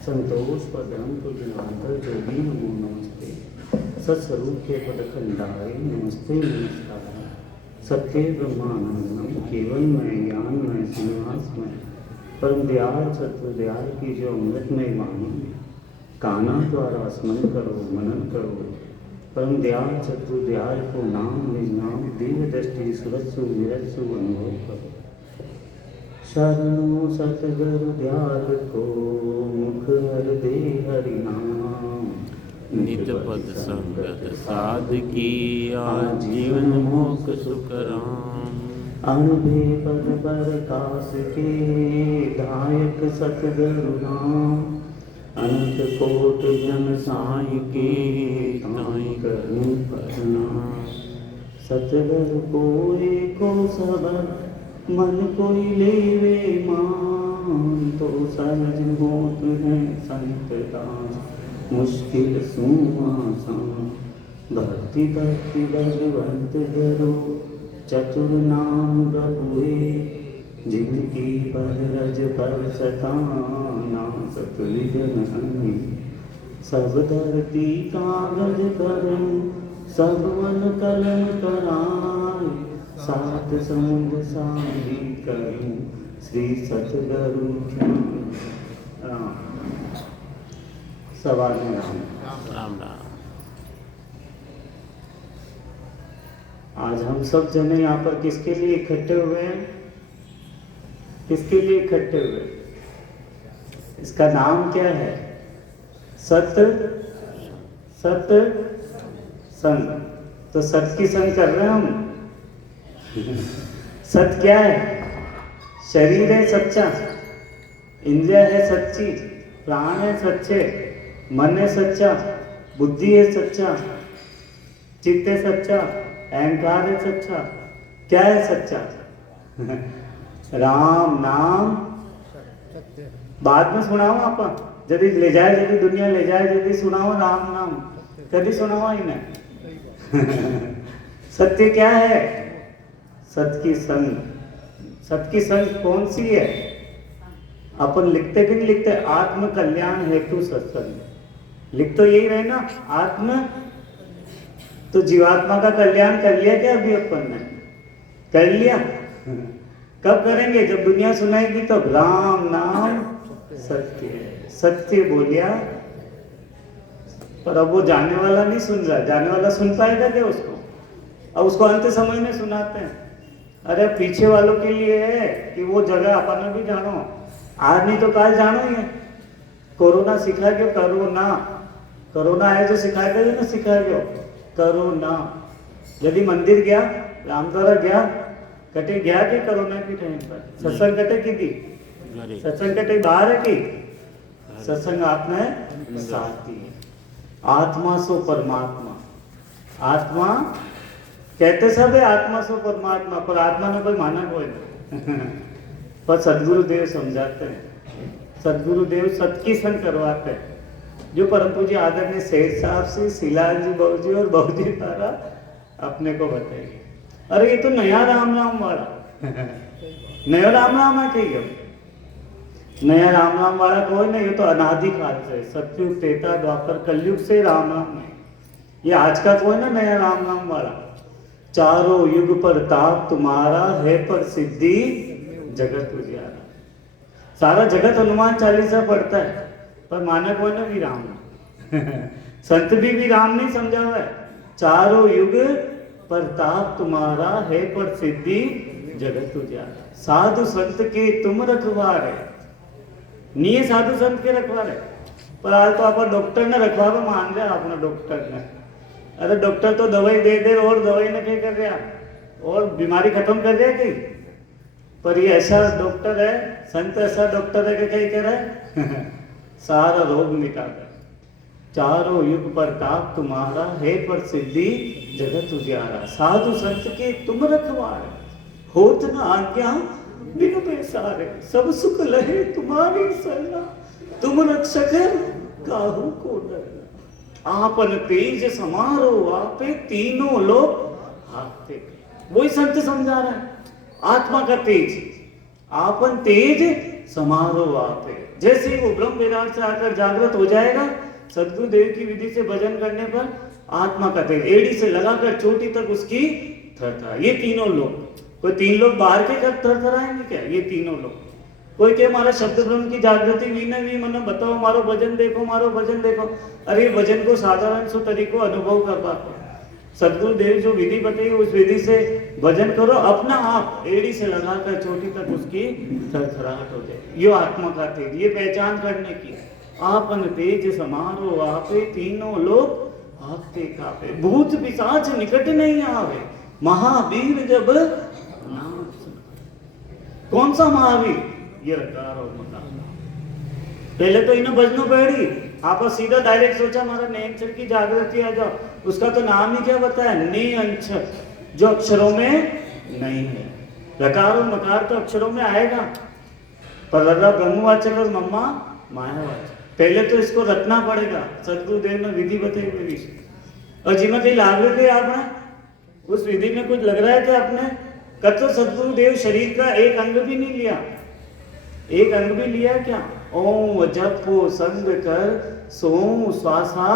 संतोष पदम तुल्यांतर जोगी नमो नमस्ते सत्स्वरूप के पद खंडाय नमस्ते नमस्कार सत्य ब्रह्मानंदम केवलमय ज्ञानमय श्रीनिवासमय परम दयाल सत्व दयाल की जो अमृतमय वाणी काना द्वारा स्मरण करो मनन करो परम दयाल सत्व दयाल को नाम निज दिव्य दृष्टि सुरत्सु विरत्सु अनुभव करो। शरणु सतगुरु ध्यान को मुख हर दे हरि नाम नित पद संगत साधकी आजीवन मोक्ष सुख राम। अनुभे पद प्रकाश के दायक सतगुरु नाम अनंत कोट जन साई के ताई करूं प्रणाम। सतगुरु कोई को सबर मन कोई लेवे मान तो सहज होत है संत दास मुश्किल सुआसान। भक्ति भक्ति भगवंत करो चतुर नाम गहुए जिनकी पर रज पर सताना सतुलिजन हमें। सब धरती कागज करूं सब वन कलम कराए सात समुद्र सारी करूं श्री सतगुरु राम। सवाल राम राम राम। आज हम सब जने यहाँ पर किसके लिए इकट्ठे हुए हैं? किसके लिए इकट्ठे हुए? इसका नाम क्या है? सत्य सत्य संग। तो सत्य की संग कर रहे हैं हम। सत्य क्या है? शरीर है सच्चा, इंद्रिय है सच्ची, प्राण है सच्चे, मन है सच्चा, बुद्धि है सच्चा, चित्त है सच्चा, अहंकार है सच्चा। क्या है सच्चा? राम नाम। बाद में सुनाओ आप यदि ले जाए, यदि दुनिया ले जाए, यदि सुनाओ राम नाम कभी सुनाओ ही नहीं। सत्य क्या है? सत्य की संग। सत्य की संग कौन सी है? अपन लिखते कि नहीं लिखते? आत्म कल्याण हेतु सत्संग। लिख तो यही रहे ना, आत्म। तो जीवात्मा का कल्याण कर लिया क्या अभी अपन ने? कर लिया। कब करेंगे? जब दुनिया सुनाएगी तो राम नाम सत्य। सत्य बोलिया, पर अब वो जाने वाला नहीं सुन रहा। जाने वाला सुन पाएगा क्या उसको? अब उसको अंत समय में सुनाते हैं। अरे पीछे वालों के लिए है कि वो जगह अपन भी जानो, आज नहीं तो काल जानो ही है। कोरोना सिखा गयो करोना। कोरोना आए तो सिखा गयो ना, सिखा गयो करोना। यदि मंदिर गया, रामद्वारा गया, कटे गया कि कोरोना की टाइम पर सत्संग कटे की थी? सत्संग कटे बाहर है कि सत्संग आपने साथी। आत्मा सो परमात्मा। आत्मा कहते सब है आत्मा सो परमात्मा, पर आत्मा ने कोई माना कोई नहीं। पर सदगुरुदेव समझाते हैं, सदगुरुदेव सत्य की संग करवाते हैं। जो परम पूज्य आदरणीय सेठ साहब से शिलाल जी बहू जी और बहू जी द्वारा अपने को बताइए। अरे ये तो नया राम राम वाला। नया राम राम है कहीं हम। नया राम राम वाला कोई नहीं, ये तो अनादि काल से सतयुग त्रेता द्वापर कलयुग से राम राम है। ये आज का कोई ना नया राम राम वाला। चारों युग पर ताप तुम्हारा है पर सिद्धि जगत उजियारा। सारा जगत हनुमान चालीसा पढ़ता है पर माना कोई ना भी राम। संत भी राम नहीं समझा हुआ है। चारों युग पर ताप तुम्हारा है पर सिद्धि जगत उजियारा। साधु संत के तुम रखवारे। नहीं साधु संत के रखवारे, पर आज तो आप डॉक्टर ने रखवारो मान रहे अपना डॉक्टर ने। अरे डॉक्टर तो दवाई दे दे और दवाई ने क्या कर रहा और बीमारी खत्म कर रहा कि? पर ये ऐसा डॉक्टर है, संत ऐसा डॉक्टर है कि कहीं कर रहा है सारा रोग मिटा दे। चारों युग पर ताप तुम्हारा है पर सिद्धि जगत उजियारा। साधु संत के तुम रखवारे होत न आज्ञा बिनु बेसारे। सब सुख लहे तुम्हारी सरना तुम रक्षक काहू को डरना। आपन तेज समारो आपे तीनों लोग हाथे। वही संत समझा रहा है। आत्मा का तेज आपन तेज समारोह आपे। जैसे ही वो ब्रह्म विराट से आकर जागृत हो जाएगा, सदगुरुदेव की विधि से भजन करने पर आत्मा का तेज एड़ी से लगाकर चोटी तक उसकी थरथरा। ये तीनों लोग, कोई 3 लोग बाहर के कर थरथराएंगे क्या? ये तीनों लोग। कोई के हमारा शब्द ब्रह्म की जागृति हुई ना हुई, मतलब बताओ मारो भजन देखो, मारो भजन देखो। अरे भजन को साधारण सो तरीको अनुभव कर पाते। सदगुरुदेव जो विधि बताई उस विधि से भजन करो, अपना आप एड़ी से लगाकर चोटी तक उसकी थरथराहट हो जाए। ये आत्मा का तेज, ये पहचान करने की। आपन तेज समारो आपे, तीनों लोग आपते कापे। भूत पिशाच निकट नहीं आवे, महावीर जब नाम सुनावे। कौन सा महावीर? ये रकार और मकार। पहले तो इन्हें भजनो पड़ी, आप सीधा डायरेक्ट सोचा हमारा ने अक्षर की जागृति आ जाओ। उसका तो नाम ही क्या बताया? ने अक्षर, जो अक्षरों में नहीं है। रकार और मकार तो अक्षरों में आएगा, पर रदा ब्रह्मवाचक और मम्मा मायावाचक। पहले तो इसको रटना पड़ेगा। सदगुरुदेव ने विधि बताई हुई विषय, और जिन्हें कहीं लाभ थे आपने उस विधि में कुछ लग रहा है क्या आपने? कतो सदगुरुदेव शरीर का एक अंग भी नहीं लिया, एक अंग भी लिया क्या? ओम जपो संग कर सोम श्वासा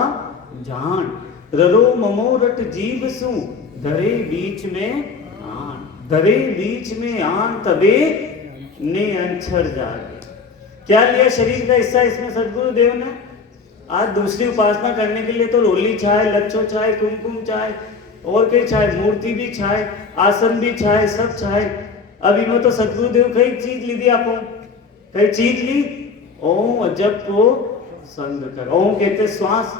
जान, ररो ममो रट जीव सु धरे बीच में आन, धरे बीच में आन तबे ने अंछर जागे। क्या लिया शरीर का हिस्सा इसमें सदगुरुदेव ने? आज दूसरी उपासना करने के लिए तो रोली चाहे, लच्छो चाहे, कुमकुम चाहे, और कई चाहे, मूर्ति भी चाहे, आसन भी चाहे, सब चाहे। अभी में तो सदगुरुदेव कई चीज ली थी आपको, कई चीज ली। ओम जप को संग कर, ओम कहते श्वास,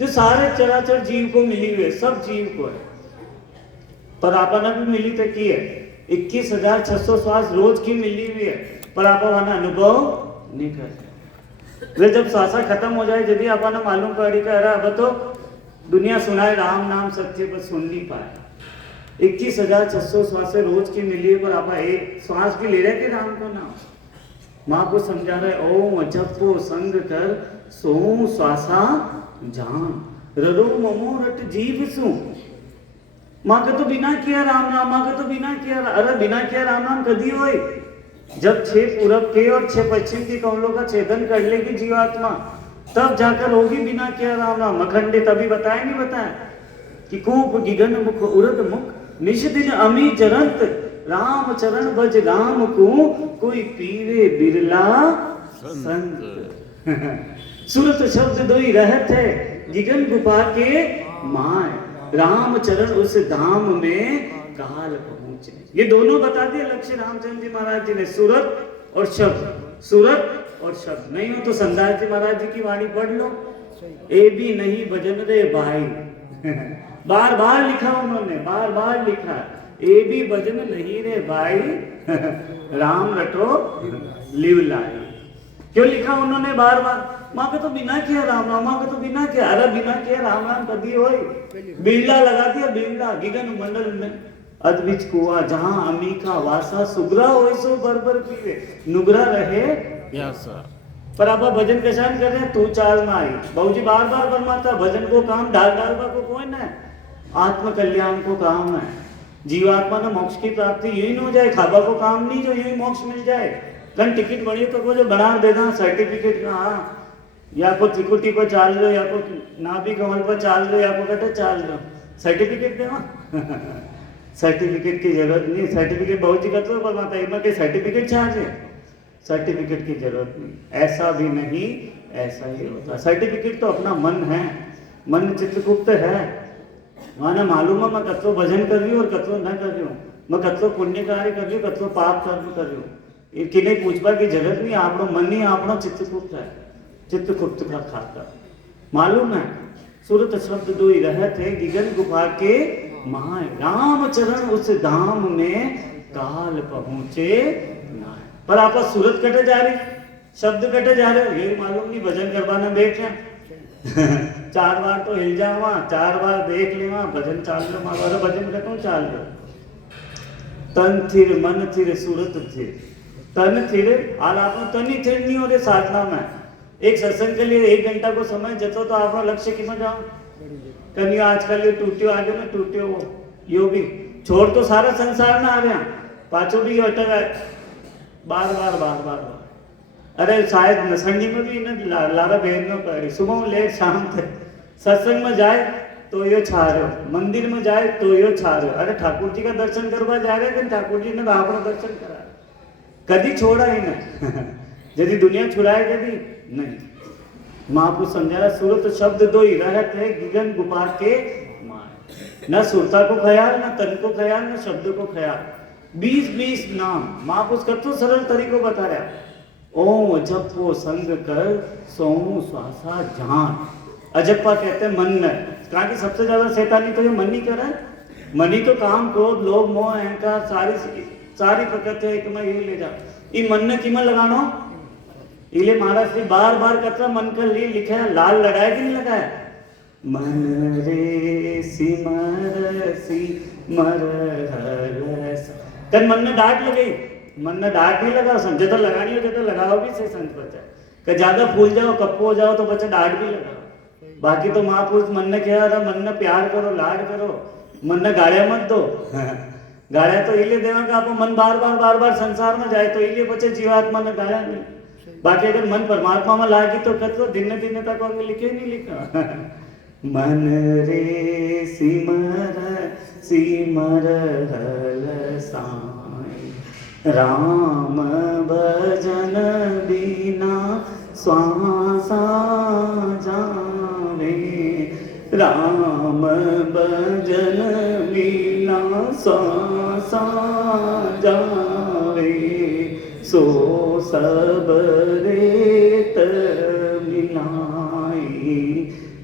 जो सारे चराचर जीव को मिली हुई है, सब जीव को है, पर आपने भी मिली तक की है। 21,600 श्वास रोज की मिली हुई है, पर आप अनुभव नहीं करते। वे जब श्वासा खत्म हो जाए, यदि आपने मालूम पड़ी का अब तो दुनिया सुनाए राम नाम सत्य पर सुन नहीं पाए। 21,600 श्वास रोज की मिली है, पर आप एक श्वास भी ले रहे थे राम को नाम। माँ को समझा रहे ओम जपो संग कर सोम श्वासा जान, ररो ममो रट जीव सु। माँ का तो बिना किया राम नाम, माँ का तो बिना किया, अरे बिना किया राम नाम कभी होए? जब 6 पूरब के और 6 पश्चिम की कमलों का छेदन कर लेगी जीवात्मा, तब जाकर होगी बिना किया राम नाम। अखंडे तभी बताया नहीं बताया कि कूप गिगन मुख उरद मुख निश दिन अमी चरंत, राम चरण भज राम को कोई पीवे बिरला संत। सुरत शब्द दोई रहत है गिगन गुफा के माय, राम चरण उस धाम में काल पहुंचे। ये दोनों बता दिए लक्ष्य रामचंद्र जी महाराज जी ने, सूरत और शब्द, सूरत और शब्द। नहीं हो तो संदास जी महाराज जी की वाणी पढ़ लो, ए भी नहीं भजन रे भाई। बार बार लिखा उन्होंने, बार बार लिखा, ए भी भजन नहीं रे भाई, राम रटो लिव लाई। क्यों लिखा उन्होंने बार बार? माँ का तो बिना किया राम नाम, माँ का तो बिना किया, अरे बिना किया राम नाम कभी होए? बिरला लगा दिया, बिरला गिगन मंडल में अद्विच कुआ, जहां अमी का वासा, सुगरा हो सो बरबर पीवे, नुगरा रहे प्यासा। पर आप भजन कशान कर रहे हैं? तू चाल में आई। बाबूजी बार बार फरमाता भजन को काम डाल डालवा को कौन है? आत्म कल्याण को काम है। जीवात्मा ने मोक्ष की प्राप्ति यही न हो जाए, खाबा को काम नहीं जो यही मोक्ष मिल जाए। कल टिकट बनी तो को जो बना देना सर्टिफिकेट का, हाँ या को त्रिकुटी पर चाल लो, या को नाभि कमल पर चाल लो, या को कटे चाल लो, सर्टिफिकेट देवा। सर्टिफिकेट की जरूरत नहीं, सर्टिफिकेट बहुत जी करते हो, पर माता इनमें के सर्टिफिकेट चाहिए, सर्टिफिकेट की जरूरत नहीं। ऐसा भी नहीं, ऐसा ही होता। सर्टिफिकेट तो अपना मन है, मन चित्रगुप्त है। माना मालूम है मैं कतो भजन कर रही हूँ और कतो न कर रही हूँ, मैं कतो पुण्य कार्य कर रही हूँ, कतो पाप कर्म कर रही हूँ। किन्हें पूछवा की जरूरत नहीं, आपनो मन ही आपनो चित्रगुप्त है, चित्रगुप्त का खाता मालूम है। सूरत शब्द दो ही रहत है गिगन गुफा के माय, राम चरण उस धाम में काल पहुंचे नाय। पर आप सूरत कटे जा रही, शब्द कटे जा रहे हो, यही मालूम नहीं भजन करवाना बैठ रहे। 4 बार तो हिल जावा, 4 बार देख लेवा, भजन चाल लो, मारो भजन करता चाल लो। तन थिर मन थिर सूरत थिर, तन थिर आलाप तन ही थिर नहीं हो रहे साधना में। एक सत्संग के लिए 1 घंटा को समय जतो तो आप लक्ष्य कि में जाओ कहीं आजकल ये टूटियो आगे ना टूटियो वो यो भी छोड़ तो सारा संसार ना आ रहा, पाछो भी अटक बार बार बार बार अरे शायद नसंडी में भी इन्हें लारा भेजना पड़े, सुबह लेट शाम तक सत्संग में जाए तो यो छा रहे हो, मंदिर में जाए तो यो छा रहे हो। अरे ठाकुर जी का दर्शन करवा जा रहे हैं, ठाकुर जी ने आपका दर्शन करा, कभी छोड़ा ही नहीं। यदि दुनिया छुड़ाए कभी नहीं। महापुरुष समझाया सूरत शब्द दो ही रहत है गिगन गुपा के मार, न सुरता को ख्याल, न तन को ख्याल, न शब्द को ख्याल। 20-20 नाम महापुरुष का तो सरल तरीको बता रहा। ओम जपो संग कर सोऊ श्वासा जान। अजप्पा कहते हैं मन में, कहा कि सबसे ज्यादा शैतानी तो ये मन ही कर रहा है। मन ही तो काम क्रोध लोभ मोह अहंकार सारी प्रकृति एक में ये ले जा। ये मन ने कीमत लगानो इले महाराज ने बार बार कतरा मन कर लिए लिखा है, लाल लगाया कि नहीं लगाया? मन रे सिमर हरस कन मन में डांट लगी, मन में डांट नहीं लगा, समझे तो लगानी हो तो लगाओ भी से संत बच्चा कि ज्यादा फूल जाओ कप्पो हो जाओ तो बच्चा डांट भी लगाओ। बाकी तो महापुरुष मन ने क्या रहा, मन ने प्यार करो लाड करो, मन ने गाड़िया मत दो। गाड़िया तो इले देवा का आप मन बार बार संसार में जाए तो इले बच्चे जीवात्मा ने गाया नहीं। बाकी अगर मन परमात्मा में लागी तो कतो दिन दिन तक होंगे लिखे नहीं लिखा। मन रे सिमर हल साई राम भजन बिना श्वासा जावे, राम भजन बिना श्वासा जावे, सो सब रेत मिलाई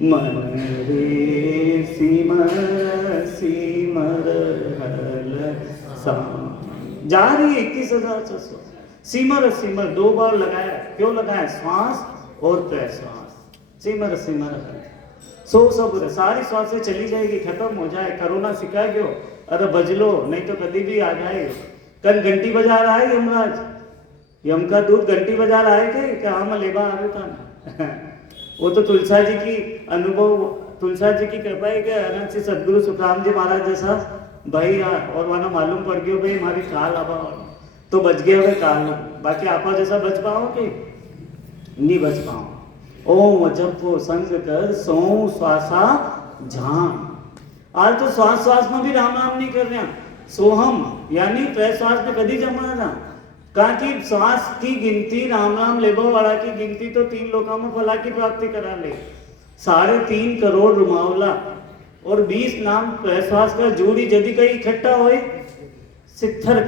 मन रे सिमर हल साई। जा रही 21,600 सिमर 2 बार लगाया। क्यों लगाया? श्वास और प्रश्वास। सिमर हल सो सब सारी श्वासें चली जाएगी, खत्म हो जाए। कोरोना सिखा गयो, अरे बज लो नहीं तो कभी भी आ जाए। कल घंटी बजा रहा है यमराज, यम का दूध घंटी बजा रहा है कि हम लेबा आ था ना। वो तो तुलसा जी की अनुभव, तुलसा जी की कृपा है कि अनंत श्री सदगुरु सुखराम जी महाराज जैसा भाई और वहां मालूम पड़ गयो भाई हमारी काल आबा तो बच गया भाई काल। बाकी आपा जैसा बच पाओ कि नहीं बच पाओ। ओम जपो संग कर सो श्वासा जान। आज तो श्वास में भी राम नाम नहीं कर रहे, सोहम यानी प्रश्वास में कभी जमा ना। कहा कि श्वास की गिनती राम लेबो वाला की गिनती तो 3 लोकों में फला की प्राप्ति करा ले। 3.5 करोड़ रुमावला और 20 नाम प्रश्वास का जोड़ी यदि कहीं इकट्ठा होए 70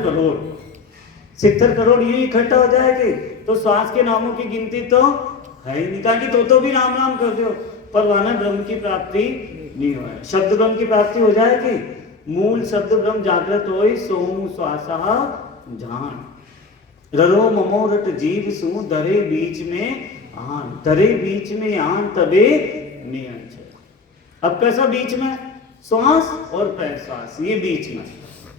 करोड़ ये इकट्ठा हो जाएगी तो श्वास के नामों की गिनती तो है ही नहीं। कहा कि तो भी राम नाम कर दो पर वहां ब्रह्म की प्राप्ति नहीं हो। शब्द ब्रह्म की प्राप्ति हो जाएगी। मूल शब्द ब्रह्म जागृत होई सोम श्वासा जान। ररो ममोरट जीव सु धरे बीच में आन, धरे बीच में आन तबे नियंच। अब कैसा बीच में? श्वास और प्रश्वास, ये बीच में।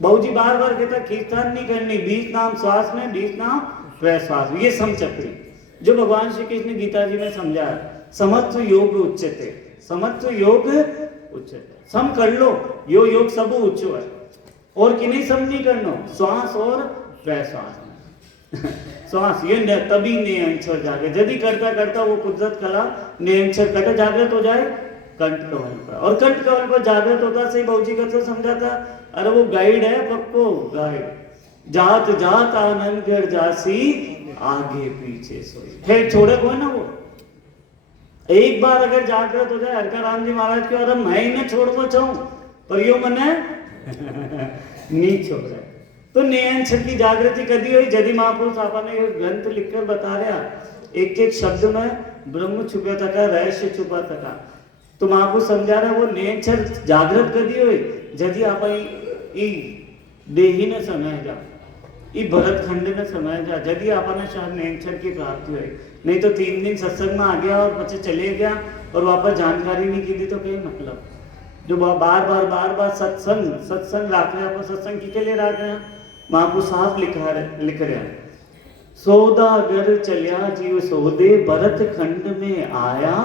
बहुजी बार कहता कीर्तन नहीं करनी, 20 नाम श्वास में 20 नाम प्रश्वास, ये समचक्री जो भगवान श्री कृष्ण गीता जी में समझाया। समत्व योग उच्चते, समत्व योग उच्चते। सम कर लो, यो योग सब उच्चो है और कि नहीं सम नहीं करना, श्वास और प्रश्वास। श्वास ये तभी नियंत्रण जागे। यदि करता वो कुदरत कला नियंत्रण कटे जागृत हो जाए कंठ कवल पर, और कंठ कवल पर जागृत होता सही बहुजी का तो समझाता। अरे वो गाइड है पक्को गाइड, जात जात आनंद कर जासी आगे पीछे सोई। फिर छोड़े को है ना वो। एक बार अगर जागृत हो जाए हरका राम जी महाराज के, अरे मैं ही न छोड़ना चाहूं पर यो मने नहीं छोड़ रहे तो नियंत्रण की जागृति कदी हुई। यदि महापुरुष आपा ने ये ग्रंथ लिखकर बता रहा एक एक शब्द में ब्रह्म छुपा था, रहस्य छुपा था। तो महापुरुष समझा रहा वो नियंत्रण जागृत कदी हुई यदि आप देही ने समय जा ई भरत खंड ने समय जा, यदि आपने शायद नियंत्रण की प्राप्ति हुई। नहीं तो 3 दिन सत्संग में आ गया और बच्चे चले गया और वापस जानकारी नहीं की दी तो कहीं मतलब। जो बार बार सत्संग रख रहे हैं, सत्संग किसके लिए रख रहे हैं? महापुरुष साहब लिख रहे हैं। सौदागर चलिया जीव सौदे भरत खंड में आया,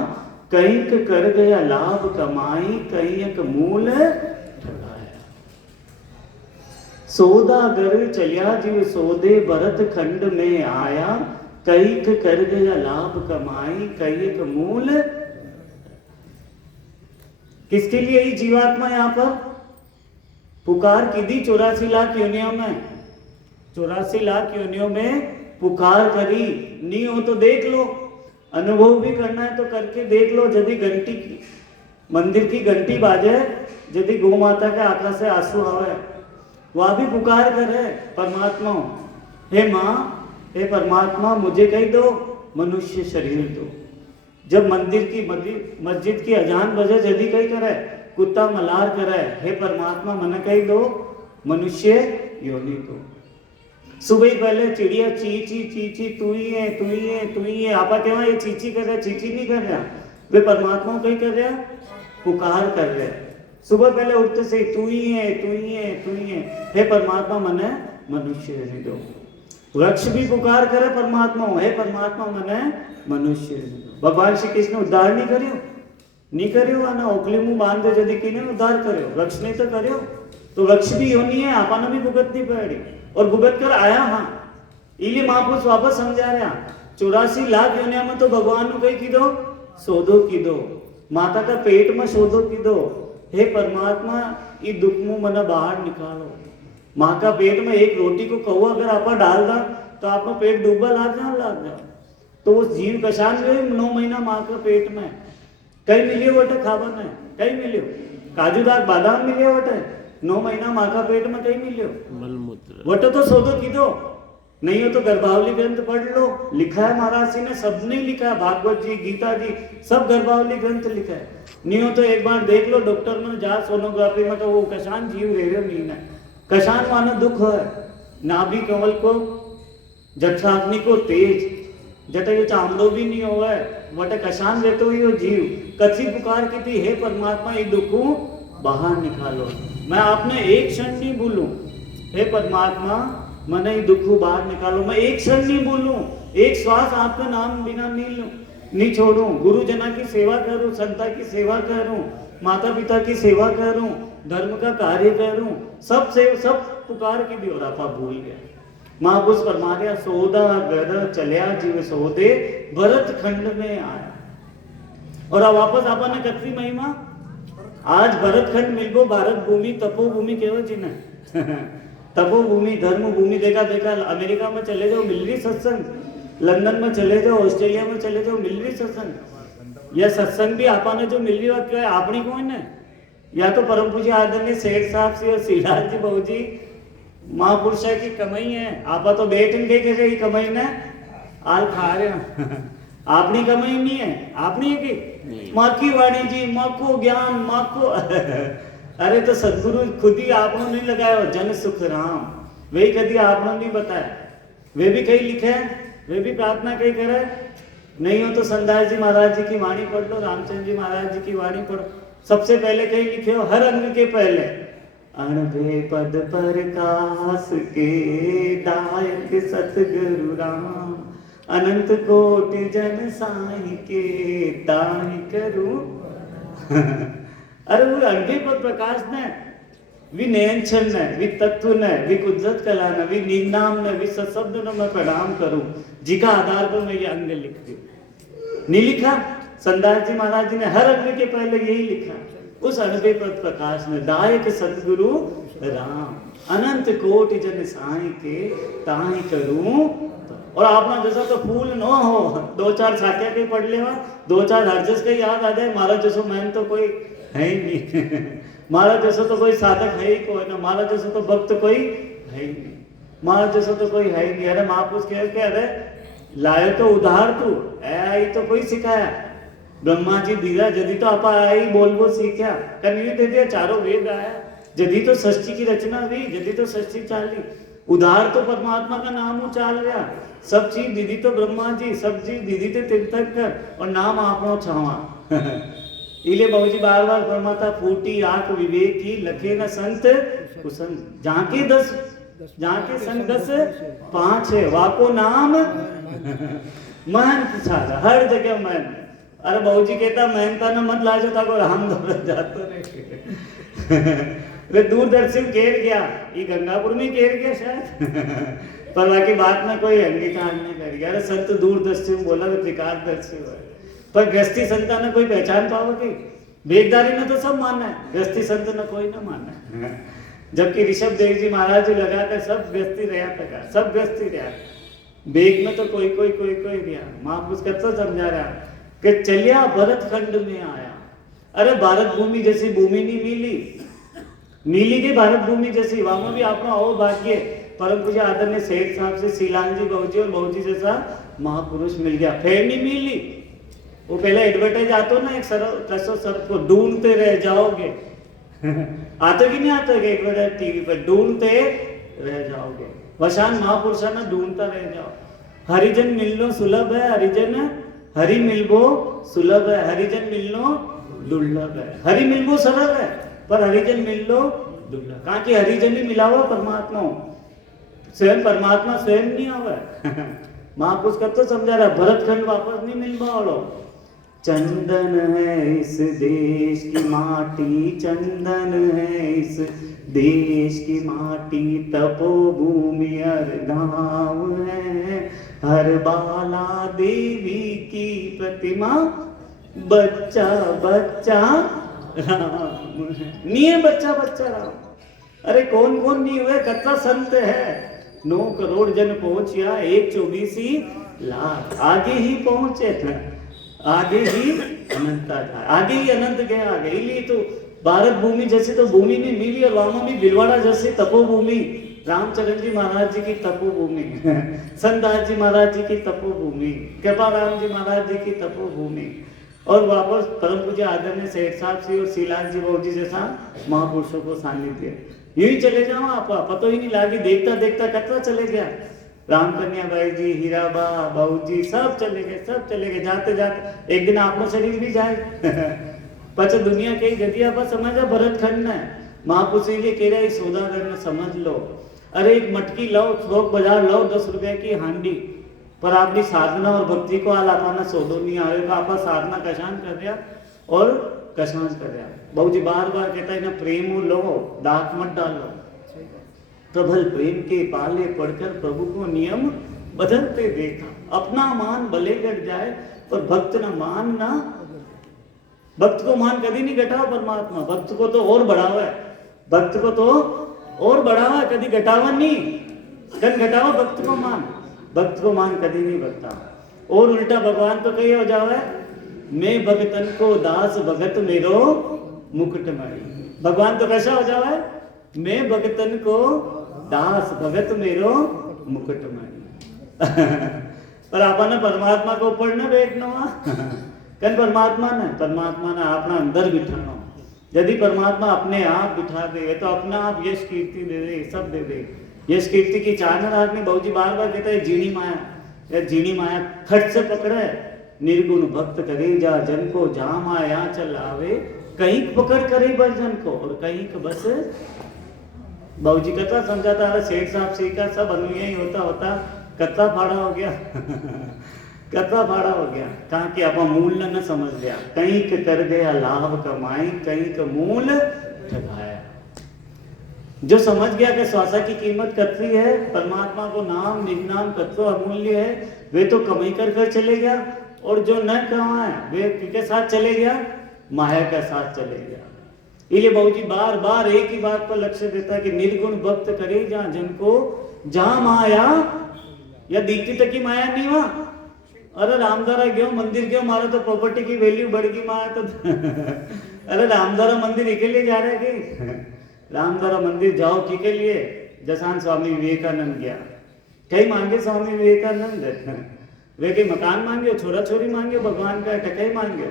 कईक कर गया लाभ कमाई, कईक मूल ठगाया। सौदागर चलिया जीव सौदे भरत खंड में आया, कईक कर गया लाभ कमाई, कईक मूल। किसके लिए ये जीवात्मा यहाँ पर पुकार की दी? 84 लाख योनियों में, 84 लाख योनियों में पुकार करी। नहीं हो तो देख लो, अनुभव भी करना है तो करके देख लो। यदि घंटी की मंदिर की घंटी बाजे, यदि गौ माता के आंखों से आंसू आवे, वह भी पुकार करे परमात्मा, हे माँ, हे परमात्मा, मुझे कही दो मनुष्य शरीर दो। जब मंदिर की मस्जिद की अजान बजे, यदि कही करे कुत्ता मलार करे, हे परमात्मा मने कही दो मनुष्य योनि दो। सुबह पहले चिड़िया ची ची ची ची तू ही है, तू ही है, तू ही है। आपा कहवा ये चीची कर रहा, चीची नहीं कर रहा, वे परमात्मा कही कर रहा, पुकार कर रहे। सुबह पहले उठते से तू ही है, तू ही है, तू ही है, हे परमात्मा मने मनुष्य योनि दो। वृक्ष भी पुकार करे परमात्मा, हे परमात्मा मने मनुष्य योनि दो। भगवान श्री कृष्ण उद्धार नहीं करियो, नहीं करियो आना ओखली मुंह बांध दे, यदि किने उद्धार करियो, वृक्ष नहीं तो करियो। तो वृक्ष भी योनि है, आपने भी भुगतनी पड़ी और भुगत कर आया। हाँ, इलिए महापुरुष वापस समझा रहा, 84 लाख योनिया में तो भगवान को कही की दो, सौदो की दो, माता का पेट में सौदो की दो। हे परमात्मा, ये दुख मुंह मना बाहर निकालो। माँ का पेट में एक रोटी को कहो अगर आप डाल दा तो आपका पेट डूबा लाग जा। तो उस जीव कशान गए 9 महीना माँ का पेट में कई मिलियो बटे खावन है, कई मिलियो काजू दाग बादाम मिलियो बटे 9 महीना माँ का पेट में कई मिलियो मलमूत्र बटे। तो सौदो की दो, नहीं हो तो गर्भावली ग्रंथ पढ़ लो, लिखा है महाराज जी ने, सबने लिखा है, भागवत जी, गीता जी, सब गर्भावली ग्रंथ लिखा है। नहीं हो तो एक बार देख लो, डॉक्टर में जा सोनोग्राफी में, तो वो कशान जीव रहे नहीं ना, कशान मानो दुख है, नाभि कमल को जठराग्नि को तेज जटे ये चामड़ो भी नहीं होवे वटे कशान रहते ही वो जीव कच्ची पुकार की थी, हे परमात्मा ये दुख बाहर निकालो। मैं आपने एक क्षण नहीं बोलूं, हे परमात्मा मैंने ये दुख बाहर निकालो। मैं एक क्षण नहीं बोलूं, एक श्वास आपका नाम बिना नहीं छोड़ूं। गुरु जना की सेवा करूं, संता की सेवा करूं, माता पिता की सेवा करूं, धर्म का कार्य करूं, सब पुकार की भी और आपा भूल गए। महापुरुष फरमाया सौदा गर चलिया जीव सौदे भरत खंड में आया। और अब वापस आपने कतरी महिमा आज भरत खंड मिल गो, भारत भूमि तपोभूमि केवल जी ने तपोभूमि धर्म भूमि। देखा अमेरिका में चले जाओ मिल रही सत्संग, लंदन में चले जाओ, ऑस्ट्रेलिया में चले जाओ मिल रही सत्संग। यह सत्संग भी आपने जो मिल रही बात क्या है आपनी कौन है, या तो परम पूज्य आदरणीय सेठ साहब से और सीलाल जी बहू जी महापुरुष की कमाई है। आपा तो बैठ गए कैसे कमाई ने आल खा रहे आपनी कमाई नहीं है, आपनी है कि माँ की वाणी जी, माँ को ज्ञान, माँ को अरे तो सदगुरु खुद ही आपने नहीं लगाया जन सुख राम, वही कभी आपने नहीं बताया। वे भी कहीं लिखे हैं, वे भी प्रार्थना कहीं करे। नहीं हो तो संदास जी महाराज जी की वाणी पढ़ लो, रामचंद्र जी महाराज जी की वाणी पढ़ो। सबसे पहले कहीं लिखे हो हर अंग के पहले अणभे पद प्रकाश के दायक सतगुरु राम, अनंत कोटि जन साई के दाहि करूं अरे वो अणभे पद प्रकाश ने वी नयनछन ने वी तत्व ने वी कुदरत कला ने वी निनाम ने वी सत्शब्द ने मैं प्रणाम करूं, जिका आधार पर मैं ये अंग लिख दूं। नहीं लिखा संदास जी महाराज जी ने हर अंग के पहले यही लिखा, उस अणभे पद प्रकाश ने दायक सतगुरु राम, अनंत कोटि जन साई के ताहि करूं। और आपना जैसा तो फूल न हो, 2-4 साक्या के पढ़ लेवा, 2-4 हरजस के याद आ जाए, मारा जैसो मैन तो कोई है ही नहीं मारा जैसो तो कोई साधक है ही कोई ना, मारा जैसो तो भक्त कोई है ही नहीं, मारा जैसो तो कोई है ही नहीं। अरे महापुरुष कह के अरे लाए तो उधार तू आई तो कोई सिखाया, ब्रह्मा जी दीदा यदि तो आपा आई बोल सीखा कन्वी दे दिया, चारों वेद आया, यदि तो सृष्टि की रचना हुई, यदि तो सृष्टि चाली, उधार तो परमात्मा का नाम उचाल रहा, सब चीज दीदी तो ब्रह्मा जी, सब चीज दीदी तो तीर्थंकर और नाम आपनो छावा इले बहुजी बार बार फरमाता फूटी आंख विवेक की लखे न संत कुसन, जाके 10 जाके संत 10 है वाको नाम महंत छाजा हर जगह महंत। अरे बहुजी कहता मेहनता न मत लाजो ताको राम दौड़ जातो वे दूरदर्शी केर गया, ये गंगापुर में केर गया शायद पर बाकी बात में कोई अंगीकार नहीं कर गया। अरे संत दूरदर्शी बोला तो त्रिकालदर्शी हुआ, पर गृहस्थी संता ने कोई पहचान पाओ कि बेगदारी ने तो सब माना है, गृहस्थी संत ने कोई ना माना है। जबकि ऋषभ देव जी महाराज जी लगाकर सब व्यस्ती रहा था, सब व्यस्ती रहा, बेग में तो कोई रिया। महापुरुष कत्तो समझा रहा कि चलिया भरत खंड में आया। अरे भारत भूमि जैसी भूमि नहीं मिली के भारत भूमि जैसी, वहां भी आपका और भाग्य परम पूज्य आदरणीय सेठ साहब से सीलान जी बहुजी और बहुजी जैसा महापुरुष मिल गया, फिर नहीं मिली। वो पहले एडवर्टाइज आतो ना एक सर को ढूंढते रह जाओगे आते कि नहीं आते एडवर्टाइज टीवी पर, ढूंढते रह जाओगे। वशान महापुरुषा ना ढूंढता रह जाओ। हरिजन मिलनो सुलभ है, हरि मिलबो सुलभ है, हरिजन मिलनो दुर्लभ है। हरि मिलबो सरल है पर हरिजन मिलनो दुर्लभ। कहा कि हरिजन ही मिला हुआ परमात्मा, स्वयं परमात्मा स्वयं नहीं हुआ महापुरुष कब तो समझा रहा, भरत खंड वापस नहीं मिल पाओ। चंदन है इस देश की माटी, चंदन है इस देश की माटी, तपोभूमि हर गाँव है, हर बाला देवी की प्रतिमा, बच्चा बच्चा राम नहीं है, बच्चा बच्चा राम। अरे कौन कौन नहीं हुए, कच्चा संत है। 9 करोड़ जन पहुंचिया, 124 लाख आगे ही पहुंचे थे, आगे ही अनंत था, आगे ही अनंत गया आगे। इसलिए तो भारत भूमि जैसी तो भूमि नहीं मिली, और वहां भी भिलवाड़ा जैसी तपोभूमि, रामचरण जी महाराज जी की तपोभूमि संतदास जी महाराज जी की तपोभूमि, कृपा राम जी महाराज जी की तपोभूमि, और वापस परम पूज्य आदरणीय सेठ साहब से और सीलान जी बहुजी जैसा महापुरुषों को सानिध्य। यूं ही चले जाओ आप, पता ही नहीं लागी, देखता देखता कतरा चले गया। राम कन्या बाई जी, हीराबा बाबूजी सब चले गए, जाते जाते एक दिन आपनो शरीर भी जाए पचा दुनिया के गदिया पर समझा भरत खंड है। महापुरुष जी कह रहे सौदागर में समझ लो। अरे एक मटकी लो, थोक बाजार लो, 10 रुपए की हांडी, पर आपकी साधना और भक्ति को आल आपाना सौदो नहीं आ रहे, आपा साधना कशान कर रहा और कशान कर रहा। बहु जी बार बार कहता है ना, प्रेम लो, दांत मत डालो, प्रबल प्रेम के पाले पढ़कर प्रभु को नियम बदलते देखा। अपना मान भले घट जाए पर भक्त न मान ना, भक्त को मान कभी नहीं घटाओ परमात्मा, भक्त को तो और बढ़ावा है, भक्त को तो और बढ़ावा है, कभी घटावा नहीं, कन घटाओ भक्त को मान, भक्त को मान कभी नहीं बढ़ता। और उल्टा भगवान तो कही हो जावे, मैं भगतन को दास भगत मेरो मुकुटमणि। भगवान तो कैसा हो जावे, मैं भगतन को दास भगत मेरो मुकुटमणि पर आपने परमात्मा को ऊपर न बैठना कन परमात्मा ने अपना अंदर बिठाना। यदि परमात्मा अपने आप बिठा दे तो अपना आप यश कीर्ति दे दे, सब दे दे। यश कीर्ति की चाहना आदमी बहुजी बार बार कहता है जीनी माया, या जीनी माया खट से पकड़े, निर्गुण भक्त करे जा जन को, जा माया चल आवे, कहीं पकड़ करे बस जन को, और कहीं बस बहुजी कथा समझाता है। सेठ साहब से का सब अनुयायी होता होता कथा फाड़ा हो गया कथा फाड़ा हो गया, कहा कि आप मूल न समझ गया, कहीं कर गया लाभ कमाई, कहीं का मूल ठगाया। जो समझ गया कि श्वासा की कीमत कतरी है, परमात्मा को नाम निजनाम कतरो अमूल्य है, वे तो कमाई कर चले गया, और जो न कमाए वे किसके साथ चले गया, माया के साथ चले गया। इसलिए बहुजी बार बार एक ही बात पर लक्ष्य देता है कि निर्गुण भक्त करे जहाँ जन को, जहाँ माया या दीप्ति तक की माया नहीं हुआ। अरे रामदारा गयो मंदिर गयो, मारा तो प्रॉपर्टी की वैल्यू बढ़ गई, मारा तो अरे रामदारा मंदिर के लिए जा रहे थे, रामदारा मंदिर जाओ के लिए, जसान स्वामी विवेकानंद गया, कई मांगे स्वामी विवेकानंद वे कई मकान मांगे, छोरा छोरी मांगे, भगवान का टकई मांगे,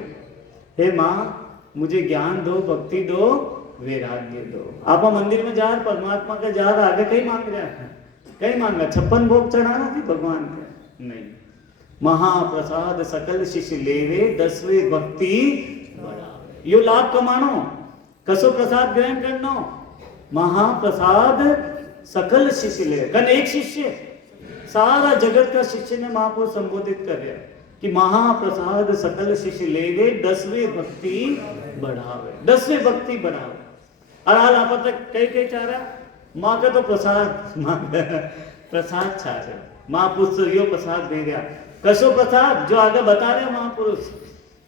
हे माँ मुझे ज्ञान दो, भक्ति दो, वैराग्य दो। आप मंदिर में जा परमात्मा का जा रहा, आगे कहीं मांग रहा है, कहीं मांगा 56 भोग चढ़ाना थी भगवान का, नहीं। महाप्रसाद सकल शिष्य लेवे, 10वें भक्ति बढ़ावे। यो लाभ कमानो, कसो प्रसाद ग्रहण करनो, महाप्रसाद सकल शिष्य ले, कन एक शिष्य, सारा जगत का शिष्य ने महापुरुष संबोधित कर रहा कि महाप्रसाद सकल शिष्य लेवे, 10वें भक्ति बढ़ावे, 10वें भक्ति बढ़ावे। और हाल आप तक कई चाह रहा माँ का तो प्रसाद, माँ का प्रसाद चाह रहे, महापुरुष यो प्रसाद दे गया। कसो प्रसाद जो आगे बता रहे महापुरुष,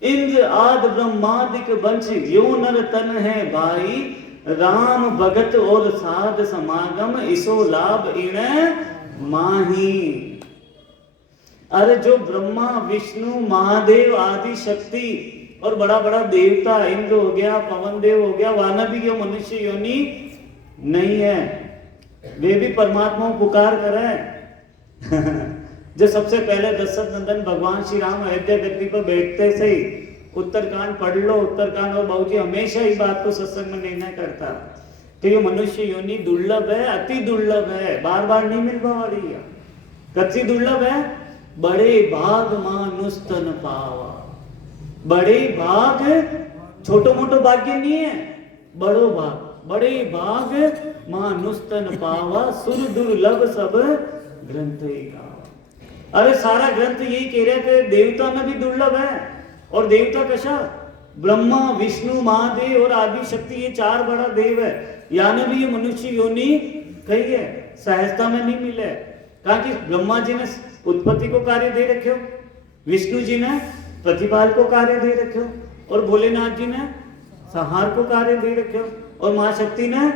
इंद्र आद ब्रह्मादिक वंश यो नर तन है भाई, राम भगत और साध समागम इसो लाभ इण माही। अरे जो ब्रह्मा विष्णु महादेव आदि शक्ति और बड़ा बड़ा देवता, इंद्र हो गया, पवन देव हो गया, वाना भी यो मनुष्य योनि नहीं है, वे भी परमात्मा को पुकार करे। जो सबसे पहले दशरथ नंदन भगवान श्री राम अयोध्या गद्दी पर बैठते से ही उत्तरकांड पढ़ लो, उत्तरकांड, और बाबूजी हमेशा ही बात को सत्संग में निर्णय करता कि ये मनुष्य योनि दुर्लभ है, अति दुर्लभ है, बार बार नहीं मिलवा वाली है। कच्ची दुर्लभ है, बड़े भाग मानुस्तन पावा, बड़े भाग, छोटो मोटो भाग्य नहीं है, बड़ो भाग, बड़े भाग मानुस्तन पावा, सुर दुर्लभ सब ग्रंथ ही गावा। अरे सारा ग्रंथ यही कह रहा है कि देवता में भी दुर्लभ है, और देवता कशा, ब्रह्मा विष्णु महादेव और आदि शक्ति, ये चार बड़ा देव है, यानी भी ये मनुष्य योनि कही है, सहजता में नहीं मिले। कहा कि ब्रह्मा जी ने उत्पत्ति को कार्य दे रखे हो, विष्णु जी ने प्रतिपाल को कार्य दे रखे हो, और भोलेनाथ जी ने संहार को कार्य दे रखे हो, और मां शक्ति ने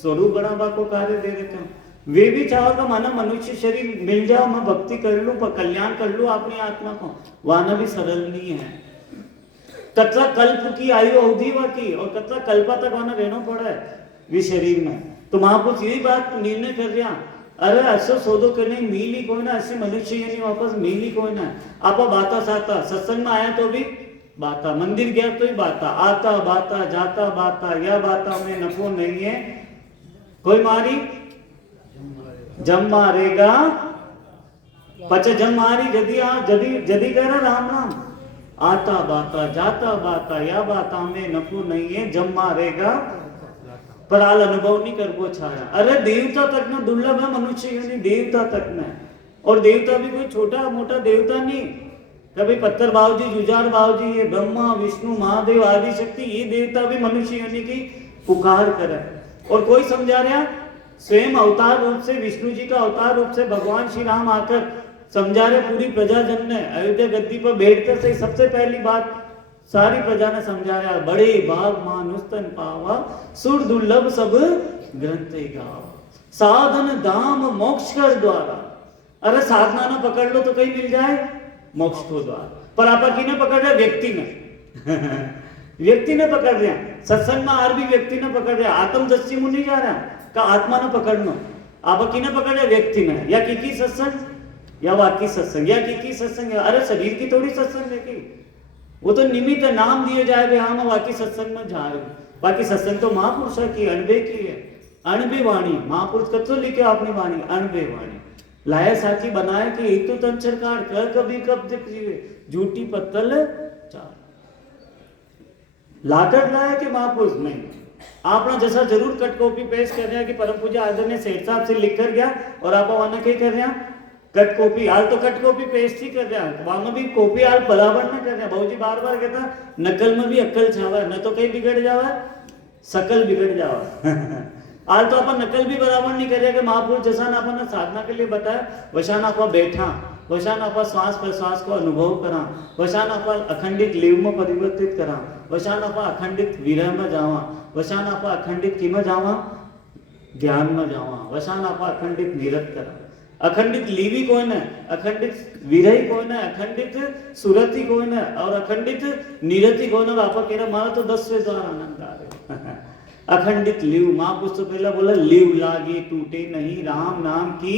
स्वरूप बढ़ावा को कार्य दे रखे हो। वे भी चाहो तो माना मनुष्य शरीर मिल जाओ, मैं भक्ति कर लूं, पर कल्याण कर लूं अपनी आत्मा को, वाना भी सरल नहीं है। कच्चा कल्प की आयु अवधि की, और कच्चा कल्पा तक वाना रहना पड़ा है वे शरीर में। तो महापुरुष यही बात निर्णय कर रहा, अरे असो सौदो करने मिल ही कोई ना, ऐसे मनुष्य यानी वापस मिल ही कोई ना। आपा बाता साता, सत्संग में आया तो भी बाता, मंदिर गया तो ही बाता, आता बाता, जाता बाता, या बाता में नफो नहीं है, कोई मारी जम मारेगा, पच जम मारी जदी कह रहा राम राम, आता बाता जाता बाता, या बाता में नफो नहीं है, जम मारेगा पर आल अनुभव नहीं कर वो छाया। अरे देवता तक में दुर्लभ है मनुष्य यानी, देवता तक में, और देवता भी कोई छोटा मोटा देवता नहीं, कभी पत्थर बाबूजी, जुजार बाबूजी, ये ब्रह्मा विष्णु महादेव आदि शक्ति, ये देवता भी मनुष्य यानी की पुकार करे। और कोई समझा रहा, स्वयं अवतार रूप से विष्णु जी का अवतार रूप से भगवान श्री राम आकर समझा रहे पूरी प्रजा जन ने, अयोध्या गद्दी पर बैठकर से सबसे पहली बात सारी प्रजा ने समझाया, बड़े भाग मानुस्तन पावा, सुर दुर्लभ सब ग्रंथ गावा, साधन धाम मोक्ष कर द्वारा। अरे साधना ना पकड़ लो तो कहीं मिल जाए मोक्ष को द्वार, पर आप की ने पकड़ रहे व्यक्ति ने व्यक्ति ने पकड़ रहे, सत्संग में आर भी व्यक्ति ने पकड़ रहे, आत्मदस्ती मुंह नहीं जा रहा का आत्मा ने पकड़ना, आप की ने पकड़ रहे व्यक्ति ने, या की सत्संग या वाकी सत्संग, या की सत्संग, अरे शरीर की थोड़ी सत्संग है, वो तो निमित्त नाम दिए जाए, हाँ मैं वाकी सत्संग में जा रही हूँ, बाकी सत्संग तो महापुरुष की अणबे की है, अणबे वाणी, महापुरुष कत्तो लिखे अपनी वाणी, अणबे वाणी लाया साकी बनाए कि एक तो तंचर काट कर कभी कब दिख झूठी पत्तल चार लाकर लाया कि महापुरुष नहीं। आपने जैसा जरूर कट कॉपी पेश कर रहा कि परम पूजा आदरणीय सेठ साहब से लिख कर गया, और आप वहां क्या कर रहे हैं, कट कॉपी हाल तो कट कॉपी पेस्ट ही कर रहा है, वहां भी कॉपी हाल बराबर में कर रहे हैं। भाजी बार बार कहता नकल में भी अक्ल छावा, न तो कहीं बिगड़ जावा सकल बिगड़ जावा हाल तो अपन नकल भी बराबर नहीं कर रहे कि महापुरुष जैसा ना अपन साधना के लिए बताया, वैसा आप बैठा, वैसा आप श्वास प्रश्वास को अनुभव करा, वैसा आप अखंडित लिव में परिवर्तित करा, वैसा आप अखंडित विरह में जावा, वैसा आप अखंडित कि में जावा ज्ञान में जावा, वैसा आप अखंडित निरत करा। अखंडित लीवी कौन है, अखंडित विरही कौन है, अखंडित सुरति कौन है, और अखंडित निरति कौन है। और आप कह रहे हमारा तो 10 से द्वार आनंद आ रहे अखंडित लिव, महापुरुष तो पहला बोला लिव लागे टूटे नहीं, राम नाम की